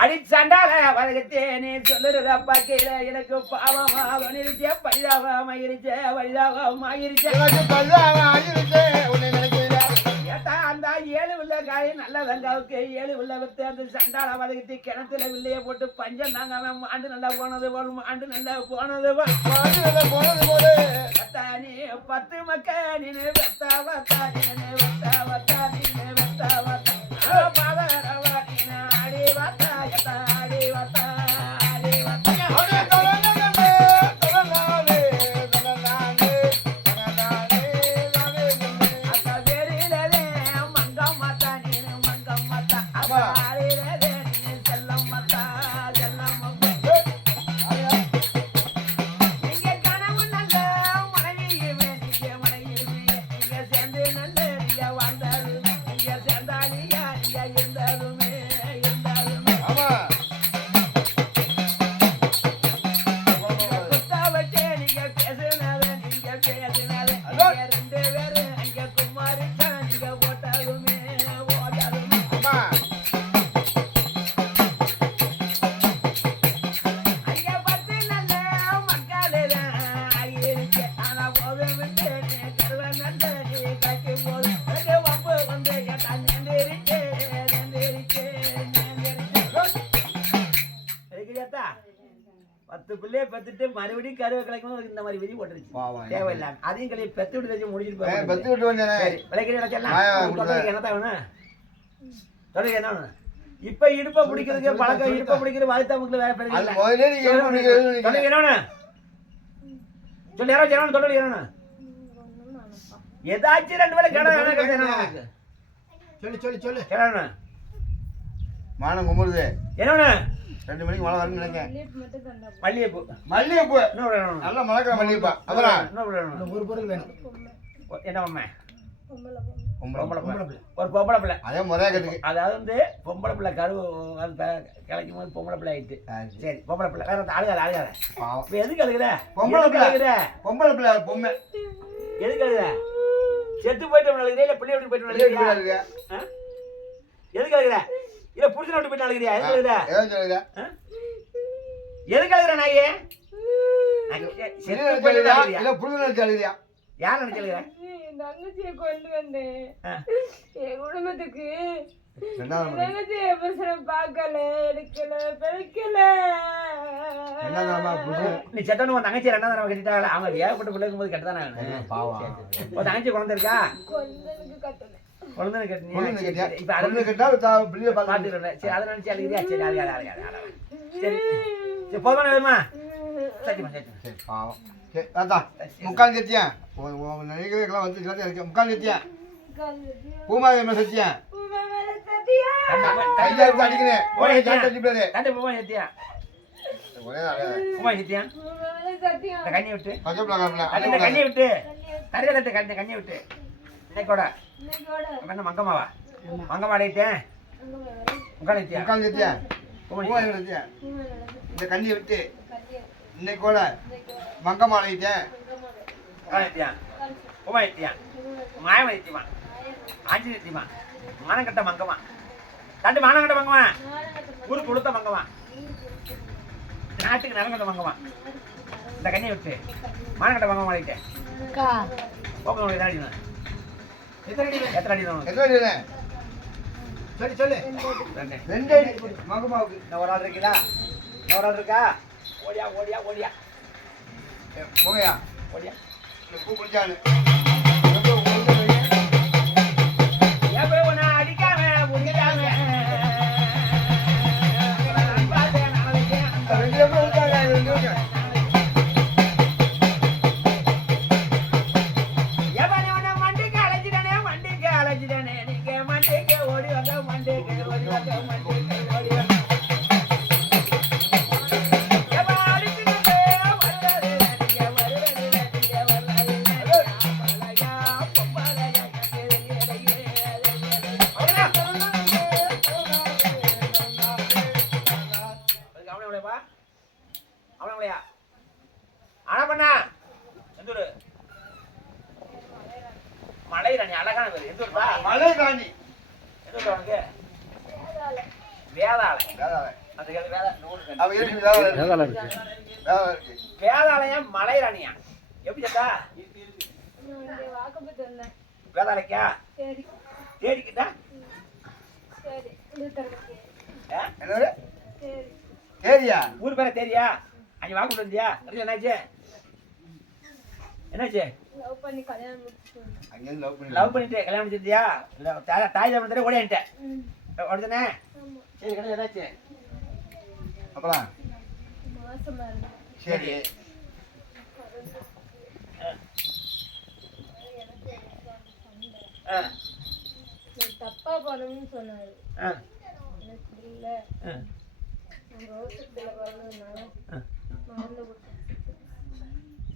அடி சண்டால வழக்கத்தேனே சொல்லுற பாக்கையில எனக்கு பாவமாக இருச்சே பரிதாபமாயிருச்சே பரிதாபமாயிருச்சே ஏட்டா அந்த 7 வில்ல காய் நல்ல வெங்காவுக்கு 7 வில்ல வித்து அந்த சண்டால வதக்கிட்டு கிணத்துல வில்லைய போட்டு பஞ்சம் நாங்க ஆண்டு நல்லா போனது போலும் ஆண்டு நல்லா போனது போல நீ 10 மக்க நீ வெத்தா வத்தா நீ வெத்தா வத்தா நீ வெத்தா வத்தா பாதரவா நீ ஆடி வத்தா எத்தா ஆடி வத்தா ஆடி வத்தா மறுபடியும் கருவை கிடைக்கணும் இந்த மாதிரி விதி போட்டுருச்சு தேவையில்லாம அதையும் கலையை பெத்து விட்டு வச்சு முடிச்சுட்டு பெத்து விட்டு வந்தேன் விளைக்கிற என்னத்தான் தொடர்ந்து என்ன இப்ப இடுப்ப பிடிக்கிறதுக்கு பழக்கம் இடுப்ப பிடிக்கிற வாழ்த்தவங்களுக்கு வேற பேர் என்ன சொல்லி யாரோ ஜனம் தொடர்ந்து என்ன ஏதாச்சும் 2 பேரும் கடை சொல்லு சொல்லு சொல்லு மானம் கும்பிடுது என்ன 2 மணிக்கு மழை வரும்னு நினைக்கிறேன். லீப் மட்டும் தந்தா மல்லிகைப்பூ மல்லிகைப்பூ இன்னும் வேணும் நல்லா மணக்கிற மல்லிகைப்பூ. அப்புறம் இன்னும் வேணும் இன்னும் ஒரு பொருள் வேணும். என்ன பொம்மை பொம்பளை பொம்பளை பொம்பளை பொம்பளை பிள்ளை பிள்ளை. ஒரு பொம்பளை பிள்ளை அதே முறையாக கட்டுக்கு. அதாவது வந்து பொம்பளை பிள்ளை கரு கிளைக்கும் போது பொம்பளை பிள்ளை ஆயிட்டு சரி பொம்பளை பிள்ளை வேற அழுகாத பாவம். இப்போ எதுக்கு அழுகுற பொம்பளை எதுக்கு பிள்ளை. அழுகுற பொம்பளை பிள்ளை பொம்மை. எதுக்கு அழுகுற செத்து போயிட்டு அழுகுறியா இல்லை பிள்ளை விட்டு போயிட்டு வெளியே அழுகுறியா இருக்கு. எதுக்கு அழுகுற இல்லை புடிச்சு விட்டு போயிட்டு அழுகுறியா எதுக்கு அழுகுற ஏதோ சொல்லுங்க. எதுக்கு அழுகுற நாயே செத்து போயிட்டு அழுகுறியா இல்லை புரிஞ்சு நினைச்சு அழுகிறியா? யார் நினைச்சு அழுகுற என் தங்கச்சியை கொண்டு வந்தேன் என் குடும்பத்துக்கு ரெண்டாவது மணி. தங்கச்சி பிரச்சனை பார்க்கல எடுக்கல பிழைக்கல என்னதாம்மா புரிஞ்சு? நீ செத்தவனு உன் தங்கச்சி ரெண்டாவது தடவை கட்டிட்டாங்களா ஆமா ஏகப்பட்ட பிள்ளை இருக்கும்போது கட்டதானே பாவம். உன் தங்கச்சி குழந்தை இருக்கா கொண்டனுக்கு கட்டல குழந்தை பொண்ணு கட்டினீங்க கேட்டியா? இப்போ அதை பொண்ணு கேட்டா பிள்ளைய பார்த்து பார்த்துட்டு சரி அதை நினைச்சு அழுகிறியா சரி அழுகாத சரி சரி போதுமான வேணுமா சத்தியமா சத்தியமா சரி பாவம். சரி அதான் முக்கால் கத்தியா நினைக்கிறதுக்கெல்லாம் வந்து எல்லாத்தையும் இருக்கு. முக்கால் கத்தியா பூமாரி என்ன சத்தியா கையில எடுத்து அடிக்கிறேன். ஓடி ஒரே சத்தியா. சாட்டை அடிப்பதே. தண்டை போமா சத்தியா ஒரே நாளே. போமா சத்தியா சத்தியம் இந்த கண்ணியை விட்டு பச்சை பிள்ளைக்காரங்களா? தட்டு இந்த கண்ணியை விட்டு தரையை தட்டு கண்ணி கண்ணியை விட்டு இன்னைக்கோட இன்னைக்கோட என்ன மங்கம்மாவா மங்கம்மா அடையிட்டேன் முக்கால் சத்தியா முக்கால் கத்தியா போமா பூமாரி கத்தியா இந்த கண்ணியை விட்டு கல்யாணம் இன்னைக்கோட மங்கமாளிட்டேன். முக்கால் சத்தியா போமா சத்தியா மாயமா சத்தியமா ஆஞ்சி சத்தியமா மானங்கட்ட மங்கம்மா தட்டு மானங்கட்ட மங்கம்மா ஊருக்கு கொடுத்த மங்கம்மா நாட்டுக்கு நலங்கட்ட மங்கம்மா இந்த கண்ணியை விட்டு மானங்கட்ட மங்கம்மா அடையிட்டேன் அக்கா போக எத்தனை அடி தான் எத்தனை அடி வேணும்? எத்தனை அடி தான் எத்தனை அடிக்கிறேன்? சொல்லு சொல்லு. ரெண்டு 2 அடி மங்கமாவுக்கு. இந்த ஒரு ஆள் இருக்கீங்களா இந்த ஒரு ஆள் இருக்கா ஓடியா ஓடியா ஓடியா போங்கயா ஓடியா இந்த பூ குடிச்சானு. எப்போ உன்னை அடிக்காம முடிக்காம ரெண்டு எப்போ விட்டாங்க? 2 வருஷம். எவனே உன்னை மண்டிக்கு அழைச்சிட்டானே நீங்க மண்டிக்கு ஓடி வந்த மண்டிக்கு ஓடி வந்த மண்டிக்கு ஓடி வந்த எவன் அடிச்சுக்கிட்டே வர்றாரு நீங்க வருவீங்க நீங்க வரலையா பொம்பளையா அவனையா அவனையா ஆனா பண்ணா எந்த ஊரு மலை ராணி அழகான பேரு எந்த ஊருப்பா மலை ராணி. எந்த ஊரு உனக்கு வேதாளம் வேதாளம். அந்த வேதாளம் நூறு அவ இருக்கு வேதாளம் இருக்கு. வேதாளம் இருக்கு. வேதாளம் இருக்கு. வேதாளயம் மலை ராணியா எப்படி சத்தா இங்க வாக்கப்பட்டு வந்தேன் வேதாளைக்கா சரி தேடிக்கிட்டா சரி இது தரக்கு என்னது? சரி சரியா? ஊர் பேர தெரியா அங்க வாக்கு வந்தியா என்னாச்சு என்னாச்சு லவ் பண்ணி கல்யாணம் முடிச்சுட்டு வந்தேன். அங்கேருந்து லவ் பண்ணி லவ் பண்ணிட்டு கல்யாணம் முடிச்சிருந்தியா தாய் தகவல் தர ஓடிட்டேன் ம் உடனே ஆமா சரி கிடையாது என்னாச்சு அப்புறம் மாசமா இருந்தேன் சரி ஆ நான் தப்பா பண்ணணும்னு சொன்னாரு ஆ எனக்கு இல்ல ஆ நான் ரோசத்துல வரணும்னால மறந்து விட்டேன்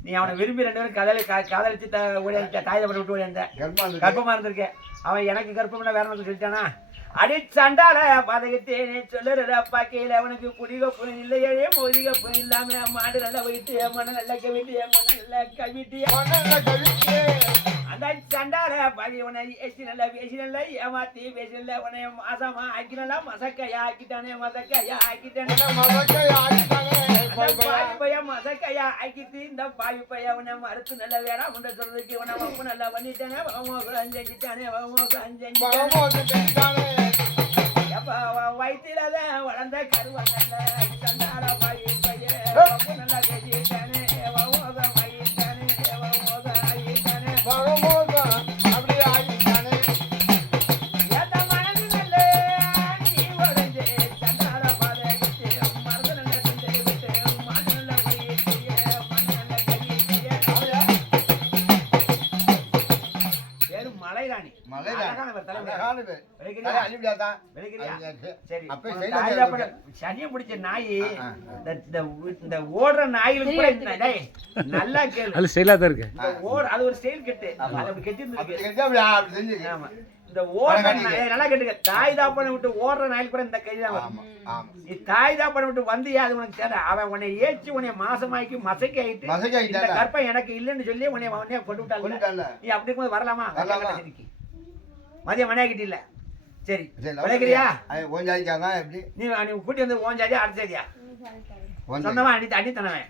நீ அவனை விரும்பி 2 பேரும் காதலிச்சு ஓடிட்ட தாய் தகவல் விட்டு ஓடிட்ட கர்மா இருக்கு. கர்ப்பமா இருந்திருக்கேன் அவன் எனக்கு கர்ப்பம்னா வேற ஒன்று சொல்லிட்டானா அடி சண்டால பதகத்தேனே சொல்லுற அப்பா கீழே அவனுக்கு குடிகப்பு இல்லையே மொழிகப்பு இல்லாம மாடு நல்லா வைத்து மண்ணை நல்லா கவிட்டு மண்ணை நல்லா கவிட்டு அந்த சண்டால பதிவனை ஏசி நல்லா பேசி நல்லா ஏமாத்தி பேசி நல்லா உனைய மாசமா ஆக்கினா மசக்கையா ஆக்கிட்டானே மசக்கையா ஆக்கிட்டானே பாவி பையன் மசக்கையா ஆக்கிட்டு இந்த பாவி பையன் உன்னை மறுத்து நல்ல வேணாம் உன்னை சொல்றதுக்கு உன வப்பு நல்லா பண்ணிட்டானே வமோகம் செஞ்சுட்டானே வமோகம் செஞ்சுட்டானே எப்ப வயிற்றுலதான் வளர்ந்த கருவாங்கல்ல சண்டால பாவி பையன் வப்பு நல்லா பேசிட்டானே வமோகம் ஆகிட்டானே வமோகம் ஆகிட்டானே ஏத்த மனது நல்ல நீ உடஞ்சே சண்டால பாதகத்தே மரத நல்ல செஞ்சு விட்டு மண்ணு நல்ல கையிட்டியே மண்ணு நல்ல கையிட்டியே பேரு மலைராணி மலைராணி. அழகான பேர் தலைமை அழகான பேர். வைக்கிறீங்களா? அனுப்பிடாதான் விளைக்கிறியா? சரி அப்ப உனக்கு செய்யல தாய் தகப்பனை சனியை பிடிச்ச நாய் இந்த ஓடுற நாய்களுக்கு கூட டேய், நல்லா கேளு. அது ஸ்டைலாக தான் இருக்கு. அது ஒரு ஸ்டைல் கெட்டு அது அப்படி கெட்டி இருந்திருக்கு. அப்படி செஞ்சு ஆமா இந்த ஓடுற நாய் நல்லா கேட்டுக்க. தாய் தாப்பனை விட்டு ஓடுற நாயில் கூட இந்த கைதான் வரும். ஆமா ஆமா நீ தாய் தாப்பனை விட்டு வந்தியா அது உனக்கு சேர. அவன் உன்னை ஏச்சு உன்னை மாசமாக்கி மசக்கி ஆயிட்டு இந்த கற்பை எனக்கு இல்லைன்னு சொல்லி உன்னை கொண்டு விட்டாங்க. நீ அப்படி இருக்கும்போது வரலாமா? மதியம் மணியாக்கிட்டு இல்ல. சரி விளைக்கிறியா? ஓஞ்சாதிக்காதான் எப்படி நீ கூட்டி வந்து ஓஞ்சாதியா அடுத்ததியா சொந்தமா அண்ணி தனவன்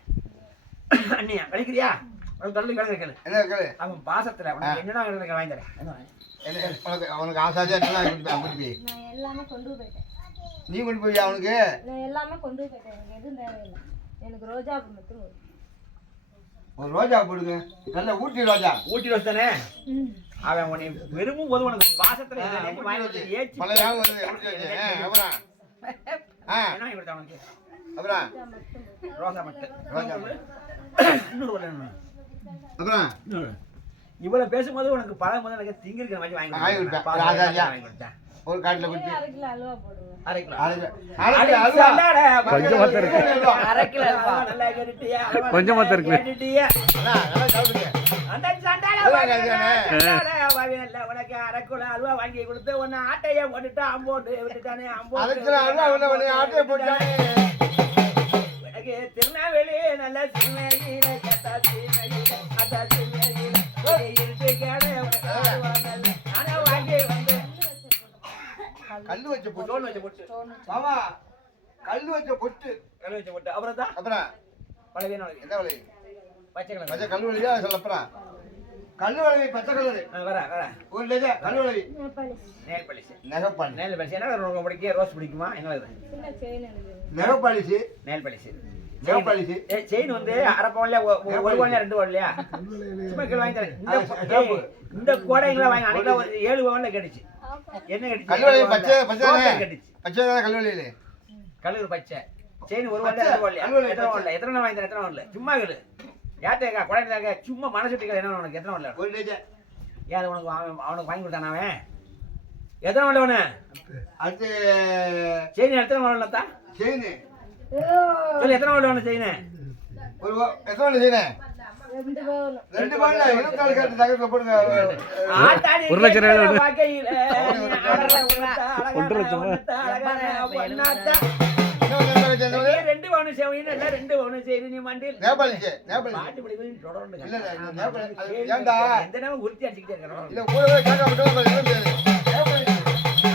அண்ணியா விளைக்கிறியா? தொடர்ந்து கேளு. என்ன கேளு. அவன் பாசத்துல உனக்கு என்னடா வாங்கி தரேன். அவனுக்கு ஆசாதியா கூட்டி நான் எல்லாமே கொண்டு போயிட்டேன். நீ கொண்டு போய் அவனுக்கு நான் எல்லாமே கொண்டு போயிட்டேன். எனக்கு எதுவும் தேவையில்லை. எனக்கு ரோஜா பூ மட்டும் போதும். ஒரு ரோஜா போடுங்க. நல்ல ஊட்டி ரோஜா. ஊட்டி ரோஸ் தானே. அவன் உன்னை விரும்பும் போது உனக்கு பாசத்துல ஏச்சு பழைய வருது. அப்புறம் என்ன வாங்கி கொடுத்தா உனக்கு? அப்புறம் ரோசா மட்டும். இன்னொரு அப்புறம் இவ்வளவு பேசும்போது உனக்கு பழம் போது எனக்கு திங்கிருக்கிற மாதிரி வாங்கி கொடுத்தேன். ஒரு காட்டுல குட்டி 1 கிலோ அல்வா போடுங்க. 1/2 கிலோ. கொஞ்சமா தான் இருக்கு. 1/2 கிலோ அல்வா நல்லா கேட்டுட்டியா? கொஞ்சமா தான் இருக்கு. கேட்டுட்டியா? நல்லா சாப்பிடுங்க. அந்த சண்டால உனக்கு 1/2 கிலோ அல்வா வாங்கி கொடுத்து உன்னை ஆட்டைய போட்டுட்டு அம்போட்டு விட்டுட்டானே. அதுக்கு அல்வா ஆட்டையை போட்டானே. எனக்கு திருநெல்வேலி நல்ல சிறுமையில கட்டா சிறுமையில அட்டா சிறுமையில இருக்கு கேடு ஆனா வாங்கி வந்து கல்லு வச்ச பொட்டு. டோன் வச்ச போட்டு மாமா கல்லு வச்ச பொட்டு. கல் வச்ச போட்டு அப்புறம் தான் அப்புறம் பழவே என்ன விலை? பச்சை கலர் பச்சை கல்லு வலியா சொல்லப்பறா. கல்லு வலி பச்சை கலரு. வர ஒரு லேஜா கல்லு வலி. நேல் பாலிஷ். நெகப்பாலி. நேல் பாலிஷ் என்ன ரொம்ப பிடிக்கும்? ரோஸ் பிடிக்குமா? என்ன இது? சின்ன செயின் எனக்கு. நெகப்பாலிசி. நேல் பாலிஷ். நெகப்பாலிசி. செயின் வந்து 1/2 பவுன்ல 1 பவுன்ல 2 பவுன்லயா? சும்மா கேள் வாங்கி தரேன். இந்த கோடைங்கள வாங்கி அன்னைக்கு ஒரு 7 பவுன்ல கேட்டுச்சு. என்ன கேட்டுச்சு? கல்லு வலி பச்சை தானே கேட்டுச்சு. பச்சை தானே கல்லு வலியில. கல்லு பச்சை. செயின் 1 பவுன்ல 2 பவுன்ல. எத்தனை பவுன்ல? எத்தனை வாங்கி தரேன்? எத்தனை பவுன்ல? சும்மா கேளு. யார்ட்டேக்கா குழந்தைங்க சும்மா மனசு விட்டுக்கல. என்ன உனக்கு எத்தனை பவுன்ல? ஒரு லேஜா. ஏன் உனக்கு அவனுக்கு வாங்கி கொடுத்தானே அவன்? எத்தனை பவுன்ல அவனு? அடுத்து செயின் எத்தனை பவுன்ல தான்? செயின். சொல்லு எத்தனை பவுன்ல அவனு செயின்? ஒரு எத்தனை செயின்? 2 பவுன். 2 பவுன்ல 24 கேரட் தகவல போடுங்க. ஆட்டாடி 1 லட்சம் ரூபாய் வாக்கையில 1 லட்சம். 2 பவுன் செயின் இல்ல 2 பவுன் செயின் நீ மண்டில் நெகப்பாலிசி. நெகப்பாலிசி. பாட்டு பிடிக்கும் தொடர்ந்து இல்ல நெகப்பாலிசி. ஏண்டா எந்த நேரம் உறுத்தி அடிச்சிட்டே இருக்கறோம். இல்ல கூடவே காக்கா போட்டு நெகப்பாலிசி.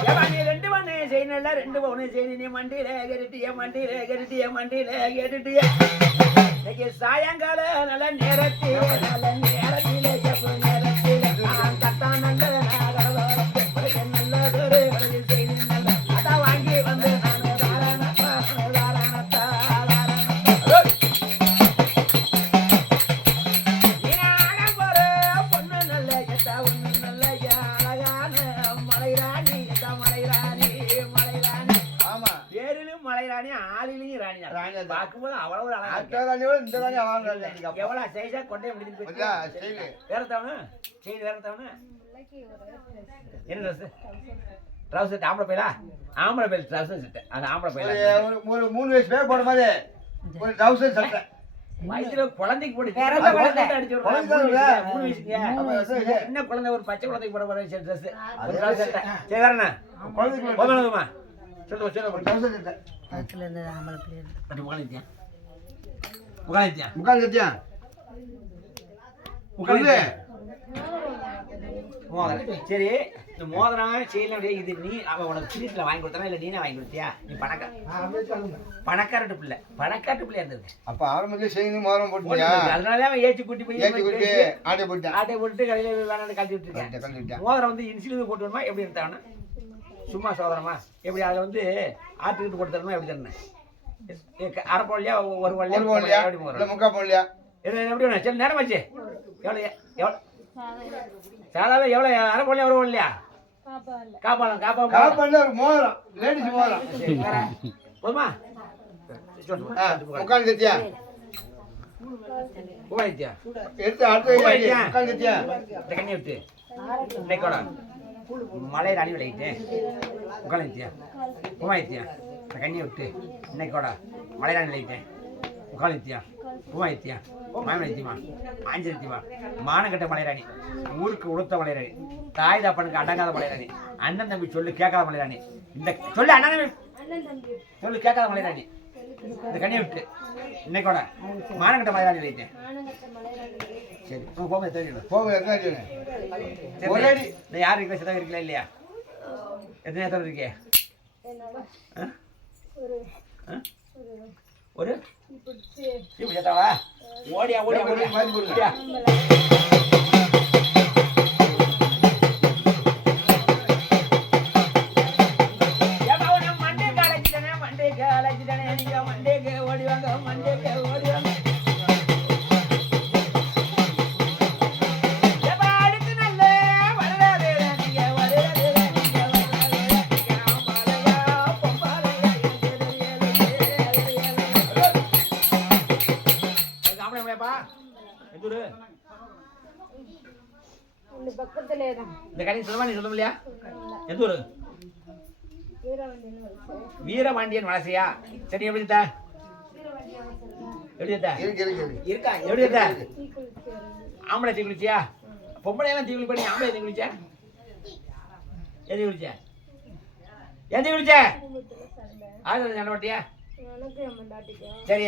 ஏமா நீ 2 பவுன் செயின் இல்ல 2 பவுன் செயின் நீ மண்டில கேட்டியே மண்டில கேட்டியே. இன்னைக்கு சாயங்கால நல்ல நேரத்திலே ஜப்பு நேரத்திலே கட்டா நல்ல நாகரதோரத்தை நல்லதொரு செய்தி நல்ல அதான் வாங்கி வந்து பொண்ணு நல்ல எத்தா ஒண்ணு நல்ல அழகான மலைராணி எத்தா மலைராணி ஆமா. பேரிலும் மலைராணி ஆளிலையும் ராணியா ராணியா தான். பார்க்கும்போது அவ்வளவு ஒரு அழகா அடுத்த ராணியோட இந்த ராணி வாங்குறாங்க. எவ்வளவு சைஸா கொண்டே முடிஞ்சு கொஞ்சா ஸ்டைல். வேற தவணு செயின் வேற தவணு பிள்ளைக்கு ஒரு என்ன ட்ரெஸ் ட்ரவுசர் ஆம்பளை பையலா ஆம்பளை பையல் ட்ரவுசர் சட்டை அது ஆம்பளை பையலா ஒரு 3 வயசு பேர் போட மாதிரி ஒரு டவுசர் சட்டை. வயசுல குழந்தைக்கு போட்டு வேற குழந்தை குழந்தை. அடிச்சு விடுறாங்க. குழந்தை 3 வயசுங்க அப்ப அது சின்ன குழந்தை ஒரு பச்சை குழந்தைக்கு போட போற ட்ரெஸ் ஒரு ட்ரவுசர் சட்டை சரி வேற என்ன குழந்தைக்கு போதுமா சொல்லு ஒரு டவுசர் சட்டை. அது முகாலித்தியா முக்கால் சத்தியா. முகாலித்தியா மோதிரம் சரி இந்த மோதிரம் செய்யலாம் இது நீ அவன் உனக்கு சீட்டில் வாங்கி கொடுத்தானா இல்லை நீனே வாங்கி கொடுத்தியா? நீ பணக்காரட்டு பிள்ளையா இருந்தது. அப்ப ஆரம்பத்துல செய்து மோதிரம் போட்டுட்டியா? அதனால அவன் ஏற்றி கூட்டி போய் ஏத்தி குட்டி ஆட்டை போட்டேன். ஆட்டை போட்டு கடையில் வேணான்னு கழட்டி விட்டுருக்கேன். கண்டுட்டேன். மோதிரம் வந்து இன்சுலின் போட்டு வரணுமா எப்படி இருந்தாவனா? சும்மா சோதரமா எப்படி அதை வந்து ஆட்டுக்கிட்டு போட்டு தரணுமா எப்படி தரணும்? 1/2 பவுன்லையா 1 ஒரு போடலையா பவுன்லையா எப்படி இல்ல போகிறோம்? முக்கால் போடலையா? எப்படி வேணும்? சரி நேரமாச்சு எவ்வளோ சாதாரண எவ்வளோ 1/2 பவுன்லையா 1 பவுன்லையா? காப்பாளம் காப்பாடுல ஒரு மோதிரம் லேடிஸ் மோதிரம். சரி வேற போதுமா? முக்கால் சத்தியா. உபாயித்தியா எடுத்து அடுத்த முக்கால் சத்தியா. இந்த கண்ணி விட்டு இன்னைக்கோட மலையில் அணி விளையிட்டேன் உட்காந்துத்தியா பூமாயித்தியா இந்த கண்ணியை விட்டு இன்னைக்கோட மலையில் அணி விளையிட்டேன் உட்காந்துத்தியா பூமாயித்தியா மாயமலைத்தியமா ஆஞ்சலித்தியமா மானக்கட்ட மலைராணி ஊருக்கு உளுத்த மலைராணி தாய் தாப்பனுக்கு அடங்காத மலைராணி அண்ணன் தம்பி சொல்லு கேட்காத மலைராணி இந்த சொல்லு அண்ணன் தம்பி சொல்லு கேட்காத மலைராணி இந்த கண்ணியை விட்டு இன்னைக்கோட மானக்கட்ட மலைராணி விளையிட்டேன் சரி போங்க தெரியும் போங்க ஒரே அடி. இந்த யார் இருக்கிற சிதம் இருக்கல இல்லையா எத்தனை நேரத்தில் இருக்கே ஒரு இப்படி சேர்த்தாவா ஓடியா ஓடியா ஓடியா ஓடியா மண்டேக்கு அழைச்சிட்டானே நீங்க மண்டேக்கு ஓடி வாங்க மண்டேக்கு ஓடி வாங்க இந்த கடையை சொல்லுவா நீ சொல்ல இல்லையா எந்த ஊரு வீரபாண்டியன் வலசையா சரி எப்படி இருக்கா இருக்கா எப்படி இருக்கா ஆம்பளை தீ குளிச்சியா பொம்பளை எல்லாம் தீ குளிப்பா நீ ஆம்பளை தீ குளிச்சா எது குளிச்ச எது குளிச்ச ஆறு சண்டை போட்டியா சரி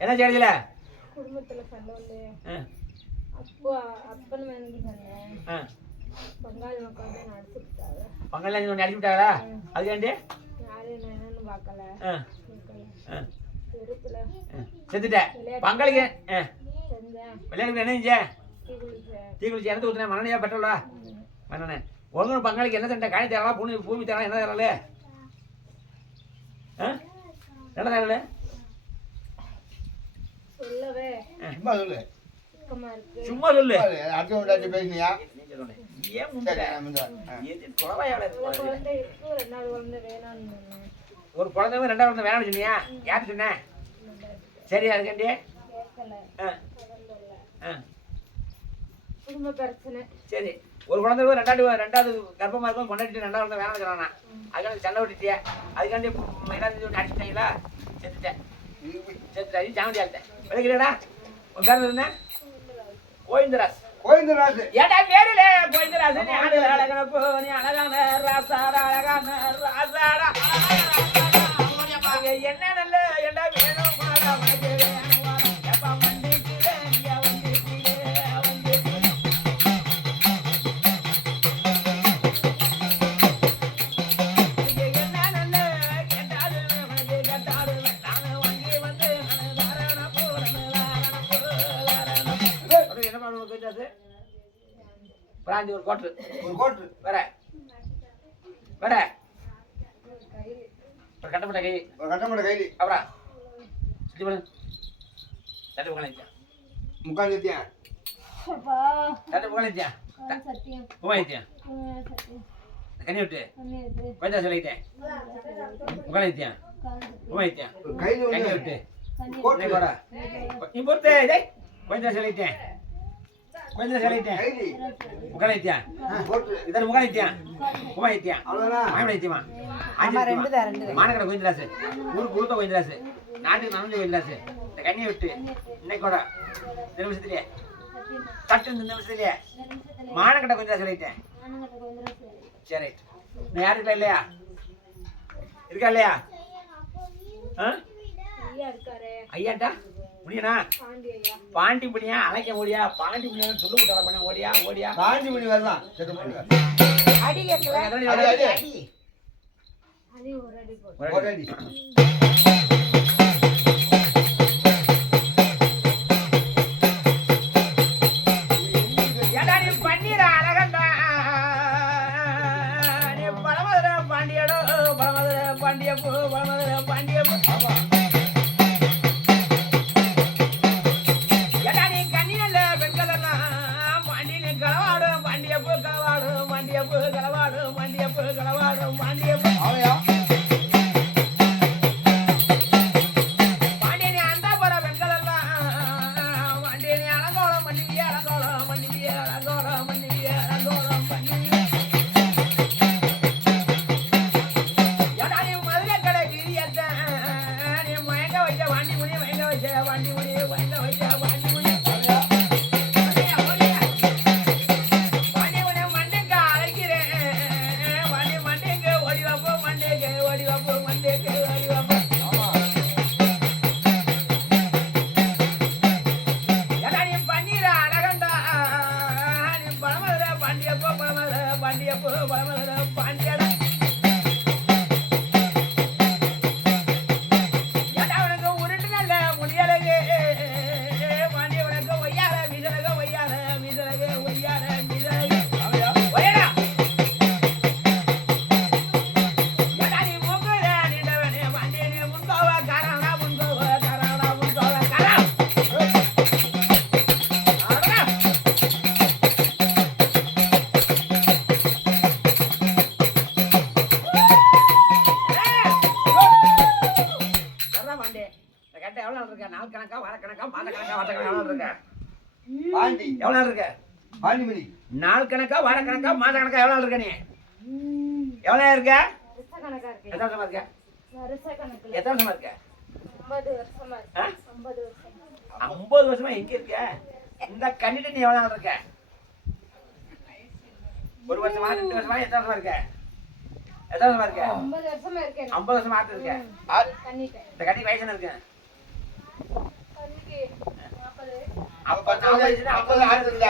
என்ன செய்யல குடும்பத்துல சண்டை வந்து அப்போ அப்பன் மனைவி சண்டை பங்காளி மக்கள் தான் நடிச்சுட்டாங்க பங்காளி அடிச்சு விட்டாங்களா அதுக்காண்டி யாரும் என்னன்னு பார்க்கல தெருத்துல செத்துட்டேன் பங்காளிக்கு செஞ்சேன் விளையாடுக்கு என்ன செஞ்சேன் குளிச்சேன் தீ குளிச்சு எனக்கு ஊத்துனேன் மண்ணனையா பெட்ரோலா மண்ணனே ஒழுங்கு பங்காளிக்கு என்ன சண்டை காணி தேரலாம் பூமி தேரலாம் என்ன தேரல என்ன தேரல சொல்லவே சும்மா சொல்லு சுத்தமா இருக்கு சும்மா சொல்லு அடுத்த பேசினியா ஏன் முந்தல எது குழவையால குழந்தை இருக்கு ரெண்டாவது குழந்தை வேணாம்னு சொன்னேன் ஒரு குழந்தை ரெண்டாவது குழந்தை வேணாம்னு சொன்னியா யாரு சொன்ன சரி அதுக்காண்டி கேட்கல குடும்ப பிரச்சனை சரி ஒரு குழந்தை ரெண்டாவது கர்ப்பமா இருக்கும் கொண்டாடிட்டு ரெண்டாவது குழந்தை வேணாம்னு சொன்னானா அதுக்காண்டி சண்டை விட்டுட்டியா அதுக்காண்டி என்ன அடிச்சுட்டாங்களா செத்துட்டேன் செத்துட்டாடி ஜாமடி ஆள்ட்டேன் விளைக்கிறடா உன் பேர் என்ன கோவிந்தராஜ் கோவிந்தராஜ் ஏடா பேருல கோவிந்தராஜ் நீ அழகான போ நீ அழகான ராசாடா அழகான ராசாடா என்ன நல்ல ஏண்டா வேணும் மாடா உனக்கு எப்பா வண்டிக்கு நீங்க வண்டிக்கு என்ன நல்ல கேட்டாடு உனக்கு கேட்டாடு நானு வாங்கி வந்து நானு தாரண போறேன் என்ன பண்ணுவோம் கோவிந்தாசு பிராந்தி ஒரு கோட்டு வேற வேற ஒரு கட்டப்பட்ட கை கட்டமட கைலி அப்புறம் சுத்தி பண்ணு தட்டு புகழ் முக்கால் சத்தியா அப்பா தட்டு புகழ் சத்தியம் பூமாயித்தியா சத்தியம் கண்ணி விட்டு பண்ணிட்டு கோவிந்தா சொல்லிட்டேன் புகழ் பூமாயித்தியா கைலி கண்ணி ஒன்று விட்டு கோட்டு போடா நீ பொறுத்து டேய் கோவிந்தா சொல்லிட்டேன் கோவிந்தா சொல்லிட்டேன் கைலி புகழைத்தியா கோட்டு இதர் புகழைத்தியா பூமாயித்தியா அவ்வளோதான் மாயமலைத்தியமா மாநகர கோவிந்தராசு ஊருக்கு உளுத்த கோவிந்தராசு நாட்டுக்கு நனஞ்ச கோவிந்தராசு இந்த கண்ணியை விட்டு இன்னைக்கோட இந்த நிமிஷத்துலயே தட்டு இந்த நிமிஷத்துலயே மானக்கட்ட கோவிந்தராசு சொல்லிட்டேன் சரி நான் யாரு இருக்கா இல்லையா இருக்கா இல்லையா ஐயா இருக்காரு ஐயாட்டா முடியனா பாண்டி ஐயா பாண்டி புனியா அழைக்க ஓடியா பாண்டி புனியா சொல்லு விட்டால பண்ண ஓடியா ஓடியா காஞ்சி மணி வரலாம் செத்து போடுங்க அடி கேட்கல அடி. அது ஒரு அடி போட்டு ஒரு ஒரு அடி. அடி ஏடா நீ பண்ணிட அழகண்டா நீ பழமதுர பாண்டியடோ பழமதுர பாண்டியப்பூ பழமதுர பாண்டியப்பூ ஏடா நீ கண்ணியல்ல பெண்களெல்லாம் பாண்டியனு களவாடும் பாண்டியப்பூ களவாடும் பாண்டியப்பூ களவாடும் பாண்டியப்பூ களவாடும் பாண்டியப்பூ அவையா பாண்டியனி அந்த போற பெண்களெல்லாம் பாண்டியனி அலங்கோலம் பண்ணி அலங்கோலம் பண்ணி எப்போ வளமதுரை பாண்டியடா ஏடா உனக்கு உருட்டு நல்ல முடியலகு பாண்டிய உனக்கு ஒய்யார மிதலக ஒய்யார மிதலக ஒய்யார மிதலக ஒய்யாரா ஏடா நீ மூக்குல நின்றவனே பாண்டிய நீ முன்கோவ காரணா முன்கோவ காரணா முன்கோவ காரணா நாள் கணக்கா வார கணக்கா மாத கணக்கா வார கணக்கா எவ்வளவு இருக்க பாண்டி எவ்வளவு இருக்க பாண்டிமணி நாள் கணக்கா வார கணக்கா மாத கணக்கா எவ்வளவு இருக்க நீ எவ்வளவு இருக்க வருஷ கணக்கா இருக்கு. எத்தனை வருஷமா இருக்க வருஷ கணக்குல எத்தனை வருஷமா இருக்க 50 வருஷமா இருக்கு. 50 வருஷமா. 50 வருஷமா எங்க இருக்க இந்த கண்டிட்டு நீ எவ்வளவு நாள் இருக்க ஒரு வருஷமா 2 வருஷமா எத்தனை வருஷமா இருக்க எத்தனை வருஷமா இருக்க 50 வருஷமா இருக்கேன். 50 வருஷமா ஆட்டு இருக்க கண்ணிட்டேன். இந்த கண்டி வயசு என்ன இருக்கு கண்ணிக்கு 40. அப்ப 40 வயசுல 50 ஆறு இல்ல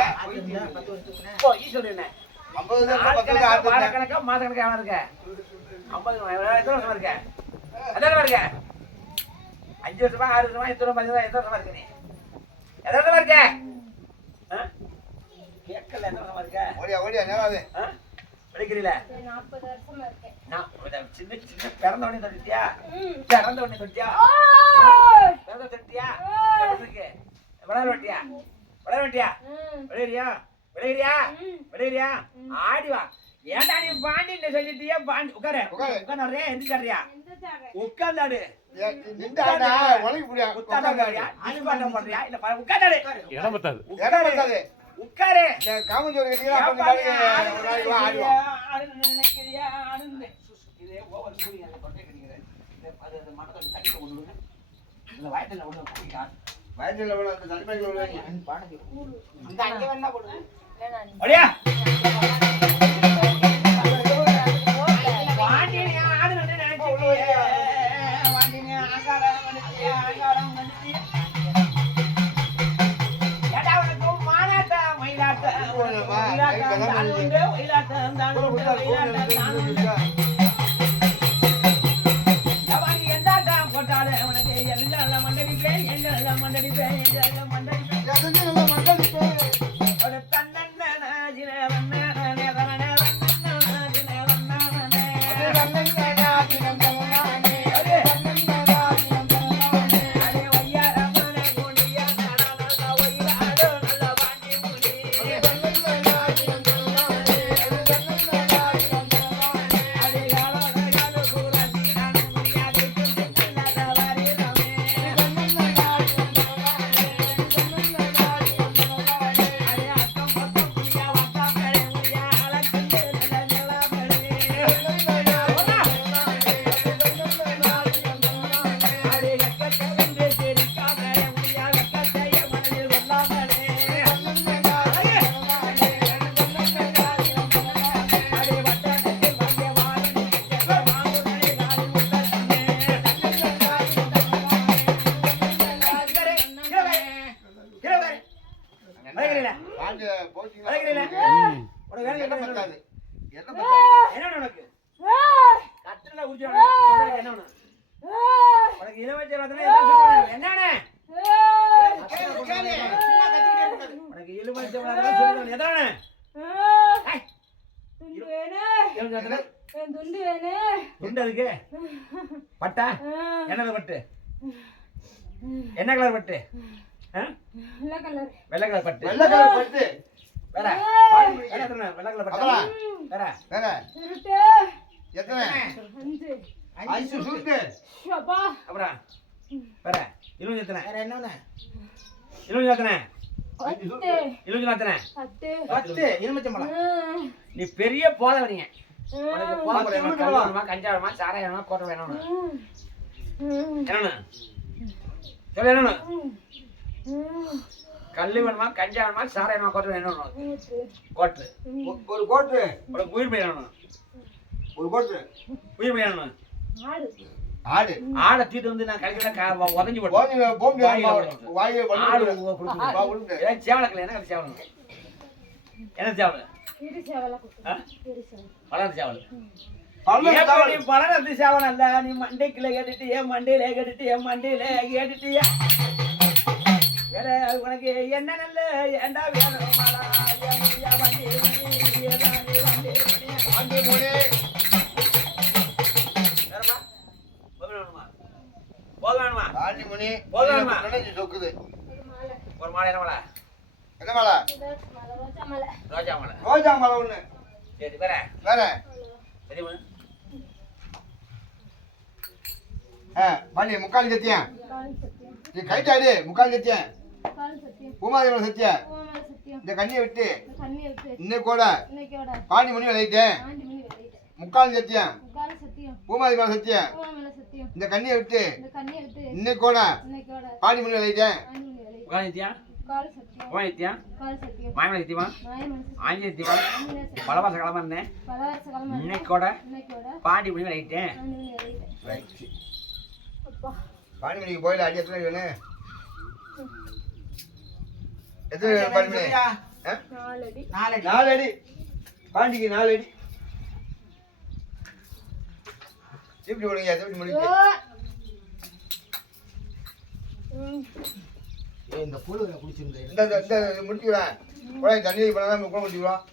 10 வருஷத்துக்கு இப்போ ஈ சொல்றேன் 50 நாள் 10 கணக்கா ஆறு வார இல்ல கணக்கா மாத கணக்கா எவ்வளவு இருக்க 50 எத்தனை வருஷமா இருக்க எத்தனை வருஷமா இருக்க 5 வருஷமா 6 வருஷமா எத்தனை வருஷமா எத்தனை வருஷமா இருக்க நீ எத்தனை வருஷமா இருக்க கேட்கல எத்தனை வருஷமா இருக்க ஓடியா ஓடியா நேராது படிக்கிறீல 40 வருஷமா இருக்கேன். நான் சின்ன சின்ன பிறந்த உடனே தொட்டியா பிறந்த உடனே தொட்டியா பிறந்த தொட்டியா எப்படி இருக்கு விளையாட வெட்டியா விளையாட வெட்டியா விளையாடியா விளையாடியா விளையாடியா ஆடி வா ஏன்டா நீ பாண்டின்னு சொல்லிட்டியா பாண்டி உட்காரு உட்கார்றியா எந்திரிச்சாரியா உட்கார்ந்தாடு நின்றாடா ஒளிக்கு புடியா உட்கார்ந்தாடியா ஆடிபாட்டம் பண்றியா இல்ல உட்கார்ந்தாடு இடம் பத்தாது இடம் பத்தாது உட்காரு காமஞ்சோறு கட்டியா கொஞ்ச நாளைக்கு ஒரு நாளைக்கு வா ஆடுவா ஆடுன்னு நினைக்கிறியா ஆடுன்னு இதே ஓவர் கூடி அந்த கொட்டை கடிக்கிறேன் அது மனதோட தட்டி கொண்டு இந்த வயத்துல ஒண்ணு கூடிக்கா வயதில் உள்ள அந்த தலைமையில் உள்ள அந்த அங்க வேணா போடு அடியா வாண்டினி ஆடுன்னு நினைச்சியே வாண்டினி ஆகாரம் வந்துட்டியா ஆகாரம் வந்துட்டியா ஏடா உனக்கு மானாட்ட மயிலாட்ட மயிலாட்டம் தானுண்டு மயிலாட்டம் தானுண்டு மயிலாட்டம் தானுண்டு அவன் எந்தாட்டா போட்டாலே உனக்கு எல்லாம் மண்டடிப்பேன் எல்லாம் மண்டடிப்பேன் எல்லாம் மண்டடிப்பேன் ஒரு தன்னண்ணா ஜினவண்ணா நேதவண்ணா பட்டா என்ன பட்டு என்ன கலர் பட்டு வெள்ளை கலர் பட்டு வெள்ளை கலர் பட்டு வேற வெள்ளை கலர் பட்டு வேற வேற எத்தனை 5 சுருட்டு அப்புறம் வேற இலுஞ்சி எத்தனை வேற என்னண்ணே இலுஞ்சி எத்தனை 5 சுருட்டு இலுஞ்சி எத்தனை 10 எலுமிச்சம்பழம் நீ பெரிய போத வரீங்க உனக்கு போத வேணுமா கஞ்சா வேணுமா சாராயம் வேணுமா கோட்டை வேணும் என்னன்னு சொல்ல என்னன்னு கல்லு வேணுமா கஞ்சா வேணுமா சாராயம் வேணுமா கோட்டை வேணும் கோட்டு ஒரு கோட்டு உனக்கு உயிர் பயிர் வேணும் ஒரு கோட்டு உயிர் பயிர் வேணும் ஆடு ஆடை தீட்டு வந்து நான் கழிக்கிறேன் உதஞ்சி போட்டேன் போம்பி வாயை ஆடு வா உளுந்து ஏன் சேவலக்கல என்ன சேவலம் என்ன சேவலம் இரு சேவல ஆ? குத்து இரு சேவல் வளர்ந்து சேவல் பல்லு ஏப்பா நீ பலரத்து சேவல் அல்ல நீ மண்டைக்குள்ள கேட்டுட்டு என் மண்டையில கேட்டுட்டு என் மண்டையில கேட்டுட்டியா வேற உனக்கு என்ன நல்ல ஏண்டா வேணும் மாலா வண்டி ஆண்டி மொழி வேறமா போக வேணுமா போக வேணுமா ஆண்டி மணி போதுமா? நினைச்சு சொக்குது இது மாலை ஒரு மாலை என்ன மாலை என்ன மலை இது மாலை ரோஜா மாலை ரோஜா மாலை ரோஜா மலை ஒண்ணு சரி வேற வேற சரி ஒண்ணு பாண்டி முக்கால் சத்தியம் கால் சத்தியம் நீ கைட்டாடி முக்கால் சத்தியம் கால் சத்தியம் பூமாதேவன் சத்தியம் பூமாலை சத்தியம் இந்த கண்ணியை விட்டு இந்த கண்ணியை விட்டு இன்னைக்கு கூட இன்னைக்கோட பாண்டி மணி விளையிட்டேன் ஆண்டி மணி வெளியிட்டு முக்கால் சத்தியம் கால் சத்தியம் பூமாதேவன் சத்தியம் பூமாலை சத்தியம் இந்த கண்ணியை விட்டு இந்த கண்ணியை விட்டு இன்னைக்கு கூட இன்னைக்கோட பாண்டி மணி விளையிட்டேன் ஆண்டி மணி வெளியிட்டு உகாநித்தியா கால் சத்தியம் உகாநித்தியா கால் சத்தியம் மாயமலை சத்தியமா மாயமலை சத்தியம் ஆஞ்சநேய சத்தியமா ஆஞ்சநேய சத்தியம் பலவாச கிழமை இருந்தேன் பல வருஷ காலமா இன்னைக்கோட இன்னைக்கோட பாண்டி பண்ணி விளையிட்டேன் ஆண்டி மணி வெளியிட்டு அப்பா பாண்டி மணிக்கு போயில அடி எத்தனை வேணும் எத்தனை வேணும் பாண்டி மணி ஆ? 4 அடி 4 அடி பாண்டிக்கு 4 அடி சீப்டி விடுங்க சீப்டி முடிச்சு இந்த புழு குடிச்சிருந்தேன் இந்த முடிச்சுக்கிறேன் கூட தண்ணி பண்ணாதான் உட்கார முடிச்சுக்கிறோம்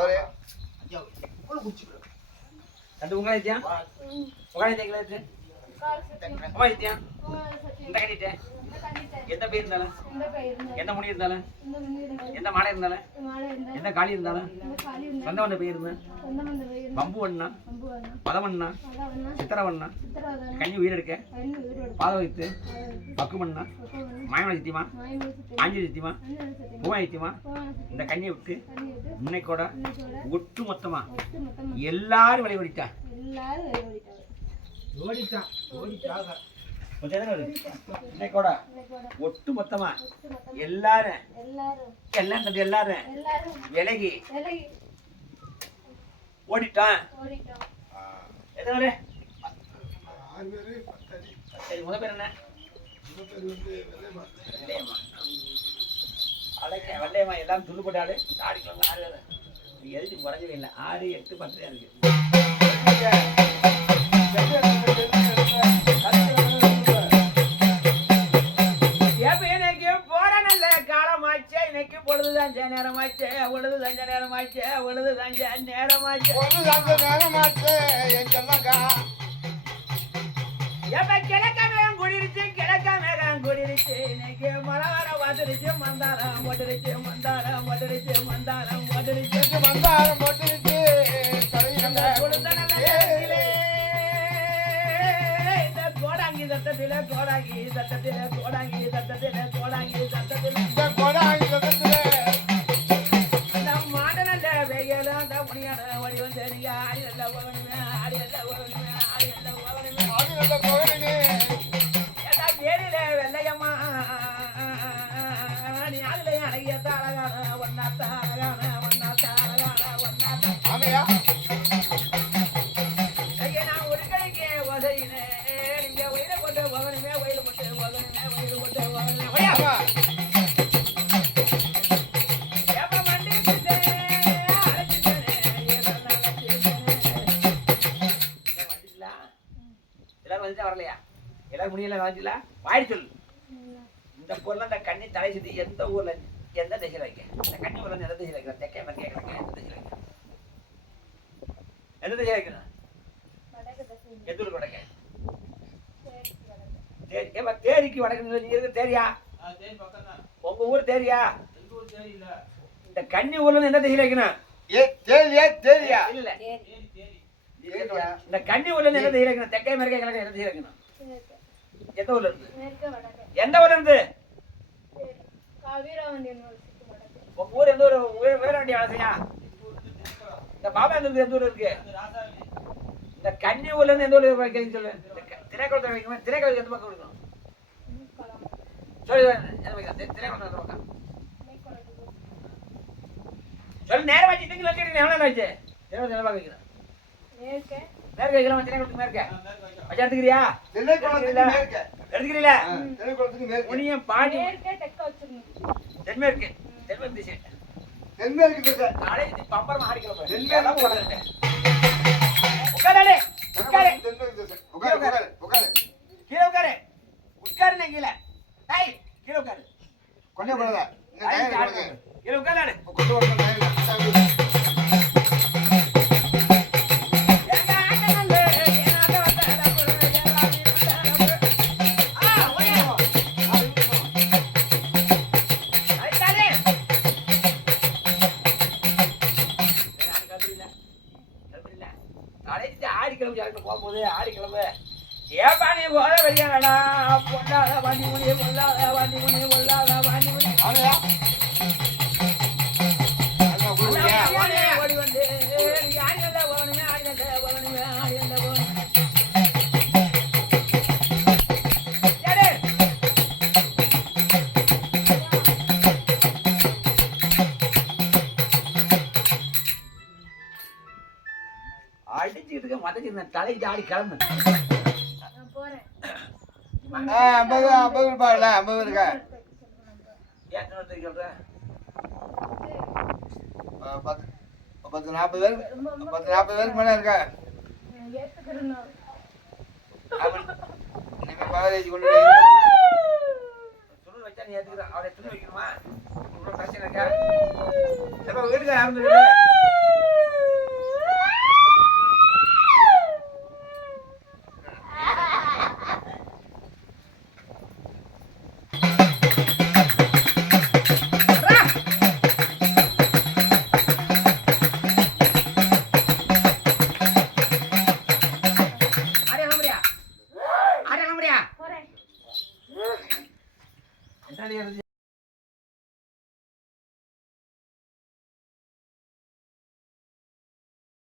அவரே புழு குடிச்சிக்கிறேன் ரெண்டு உகாநித்தியா உகாநித்தியா கால் சத்தியம் உகாநித்தியா பூமாலை சத்தியம் இந்த கட்டிட்டேன் இந்த கண்ணிட்ட எந்த பேர் இருந்தாலும் இந்த கை இருந்தா எந்த முடி இருந்தாலும் இந்த மணி இருந்தா எந்த மாலை இருந்தாலும் இந்த மாலை இருந்தா எந்த காளி இருந்தாலும் இந்த காலி இருந்தா சொந்த வந்த பேர் இருந்தா சொந்த மந்த வை இருந்தா பம்பு வண்ணா அம்பு வேணா பதவண்ணா அதான் சித்திரவண்ணா சித்திரவதனா கஞ்சி உயிர் எடுக்க கண்ணு வீடு பாத வைத்து பக்குமண்ணா பக்கம் மாயமலை சத்தியமா மாயமலை சத்தியம் ஆஞ்சநேய சத்தியமா ஆஞ்சநேய சத்தியம் பூமாய சத்தியமா பூமாலை சத்தியம் இந்த கண்ணியை விட்டு கண்ணி விட்டு இன்னைக்கோட இன்னைக்கோட ஒட்டு மொத்தமா ஒட்டு மொத்தமா எல்லாரும் வழி ஓடிட்டா எல்லாரும் வெளிய ஓடிட்டாங்க ஓடிட்டான் இன்னைக்கோட இன்னைக்கோட ஒட்டு மொத்தமா ஒட்டு மொத்தமா எல்லாரும் எல்லாரும் எல்லாம் கண்டு எல்லாரும் எல்லாரும் விலகி விலகி ஓடிட்டான் ஓடிட்டோம் எத்தனை பேரு? சரி முத பேர் என்ன வெள்ளையம்மா. அழகே வெள்ளையம்மா எல்லாரும் துண்டு போட்டு ஆடு ஆடிக்கலாம் ஆடு நீ எதுக்கு குறைஞ்சவே இல்லை 6, 8, 10 தான் இருக்கு ஏப்ப எனக்கு போற நல்ல காலமாச்சே இன்னைக்கு பொழுது தஞ்ச நேரமாச்சே பொழுது தஞ்ச நேரமாச்சே பொழுது தஞ்ச நேரமாச்சே எப்ப கிழக்க மேகம் குடிருச்சு கிழக்க மேகம் குடிருச்சு இன்னைக்கு மழை வர வந்துருச்சு மந்தாரம் போட்டுருச்சு மந்தாரம் போட்டுருச்சு மந்தாரம் போட்டுருச்சு மந்தாரம் போட்டுருச்சு இந்த கொழுந்த நல்ல நேரத்திலே, இந்த கோடாங்கி சத்தத்திலே கோடாங்கி சத்தத்திலே கோடாங்கி சத்தத்திலே கோடாங்கி சத்தத்திலே இந்த கொடாங்கி பக்கத்துல அந்த மாடு நல்ல வெயில அந்த முனியான வடி வந்து நீங்க ஆடி நல்ல போகணுமே ஆடி நல்ல போகணுமே ஆடி நல்ல போகணுமே அது நல்ல கோயிலு ஏதா பேரில வெள்ளையம்மா நீ அதுல அழகியத்த அழகான ஒன்னாத்த அழகான ஒன்னாத்த அழகான ஒன்னாத்த ஆமையா ஐயா நான் ஒரு கடைக்கு உதவினே நீங்க வயிறு போட்டு போகணுமே வயிறு போட்டு போகணுமே வயிறு போட்டு போகணுமே ஐயா ஆமா ஏப்ப மண்டி சுத்தே அழைச்சிட்டனே ஏதெல்லாம் அழைச்சிட்டனே வந்துட்டீங்களா எல்லாரும் வந்துட்டா வரலையா எல்லாரும் முடியல வந்துட்டீங்களா வாடி சொல்லு இந்த பொருள் அந்த கண்ணி தலை சுத்தி எந்த ஊர்ல எந்த திசையில் வைக்க இந்த கண்ணி ஊர்ல எந்த திசையில் வைக்கிறேன் தெற்கே மேற்கே கிழக்கே எந்த திசையில் வைக்கிறேன் எந்த திசையில் வைக்கணும் வடக்கு திசை எந்த ஊருக்கு வடக்க தேடி வடக்கு தேரி ஏப்பா தேரிக்கு வடக்கு நீங்க இருக்கு தேரியா தேடி பக்கம் தான் உங்க ஊர் தேரியா எங்க ஊர் தேடி இல்ல இந்த கண்ணி ஊர்ல எந்த திசையில் வைக்கணும் ஏ தேரியா தேரியா இல்ல தேடி தேரியா இந்த கண்ணி ஊர்ல எந்த திசையில் வைக்கணும் தெற்கே மேற்கே கிழக்கே எந்த திசையில் வைக்கணும் மேற்கு எந்த ஊர்ல இருந்து மேற்கு வடக்கு எந்த ஊர்ல இருந்து தேடி வீரவண்டி யூனிவர்சிட்டி வடக்கு உங்க ஊர் எந்த ஊர் வேற வேண்டிய வளசையா இந்த பாபா எந்த ஊர் இருக்கு ராசாவி இந்த கன்னி ஊர்ல இருந்து எந்த ஊர் வைக்கிறீங்க சொல்லு திரைக்குளத்தை வைக்கணும் திரைக்குளத்துக்கு எந்த பக்கம் இருக்கணும் சொல்லு எந்த பக்கம் திரைக்குளம் எந்த பக்கம் சொல்லு நேரம் வச்சு திங்க வச்சுக்கிட்டு எவ்வளோ ஆச்சு திரைக்குளத்தை எந்த பக்கம் வைக்கணும் மேற்கு மேற்க வைக்கலாம் வச்சனே கொடுத்து மேற்க வச்சா எடுத்துக்கிறியா தென்னை குளத்துக்கு மேற்க. எடுத்துக்கிறீல தென்னை குளத்துக்கு மேற்க. உனியும் பாடி மேற்கே தெற்க வச்சிருங்க. தென்மேற்கு தென்மேற்கு திசை தென்மேற்கு திசை. நாளை பம்பரம் ஆடிக்கலாம் தென்மேற்கு உட்காரு உட்காரு தென்மேற்கு திசை. உட்காரு, உட்காரு, உட்காரு. கீழே உட்காரு உட்காருண்ணே கீழே டேய் கீழே உட்காரு கொண்டே போடாத. இந்த டயர் கொடுங்க. கீழே உட்காரு கொண்டு வரணும் டயர்ல. போகும்போது ஆடிக்கிழமை ஏப்பா நீ போத வெளியாடா பொல்லாத வண்டி முனி பொல்லாத வண்டி முனி பொல்லாத வண்டி முனி ஆளையா? அண்ணா கொடுங்க. ஓடி வந்து ஆடிக்கல்ல போகணுமே ஆடிக்கல்ல போகணுமே ஆடிக்கல்ல போகணும் அடிச்சுக்கிட்டு இருக்க மதச்சிருந்தேன் தலைக்கு ஆடி கிளம்பு நான் போறேன். 50 ரூபாய் இல்ல 50 இருக்கா? ஏன் வந்து 10 40 பேருக்கு 10 40 பேருக்கு மேல இருக்கா? நான் ஏத்துக்கிறேன் நான். நீங்க பாரேஜ் கொண்டு போய் துணி வச்சா நீ ஏத்துக்கிறேன் அவளை துணி வைக்கணுமா இவ்வளோ பிரச்சனை இருக்கா எப்போ வீட்டுக்கு ஆரம்பிச்சு போறேன். என்னடி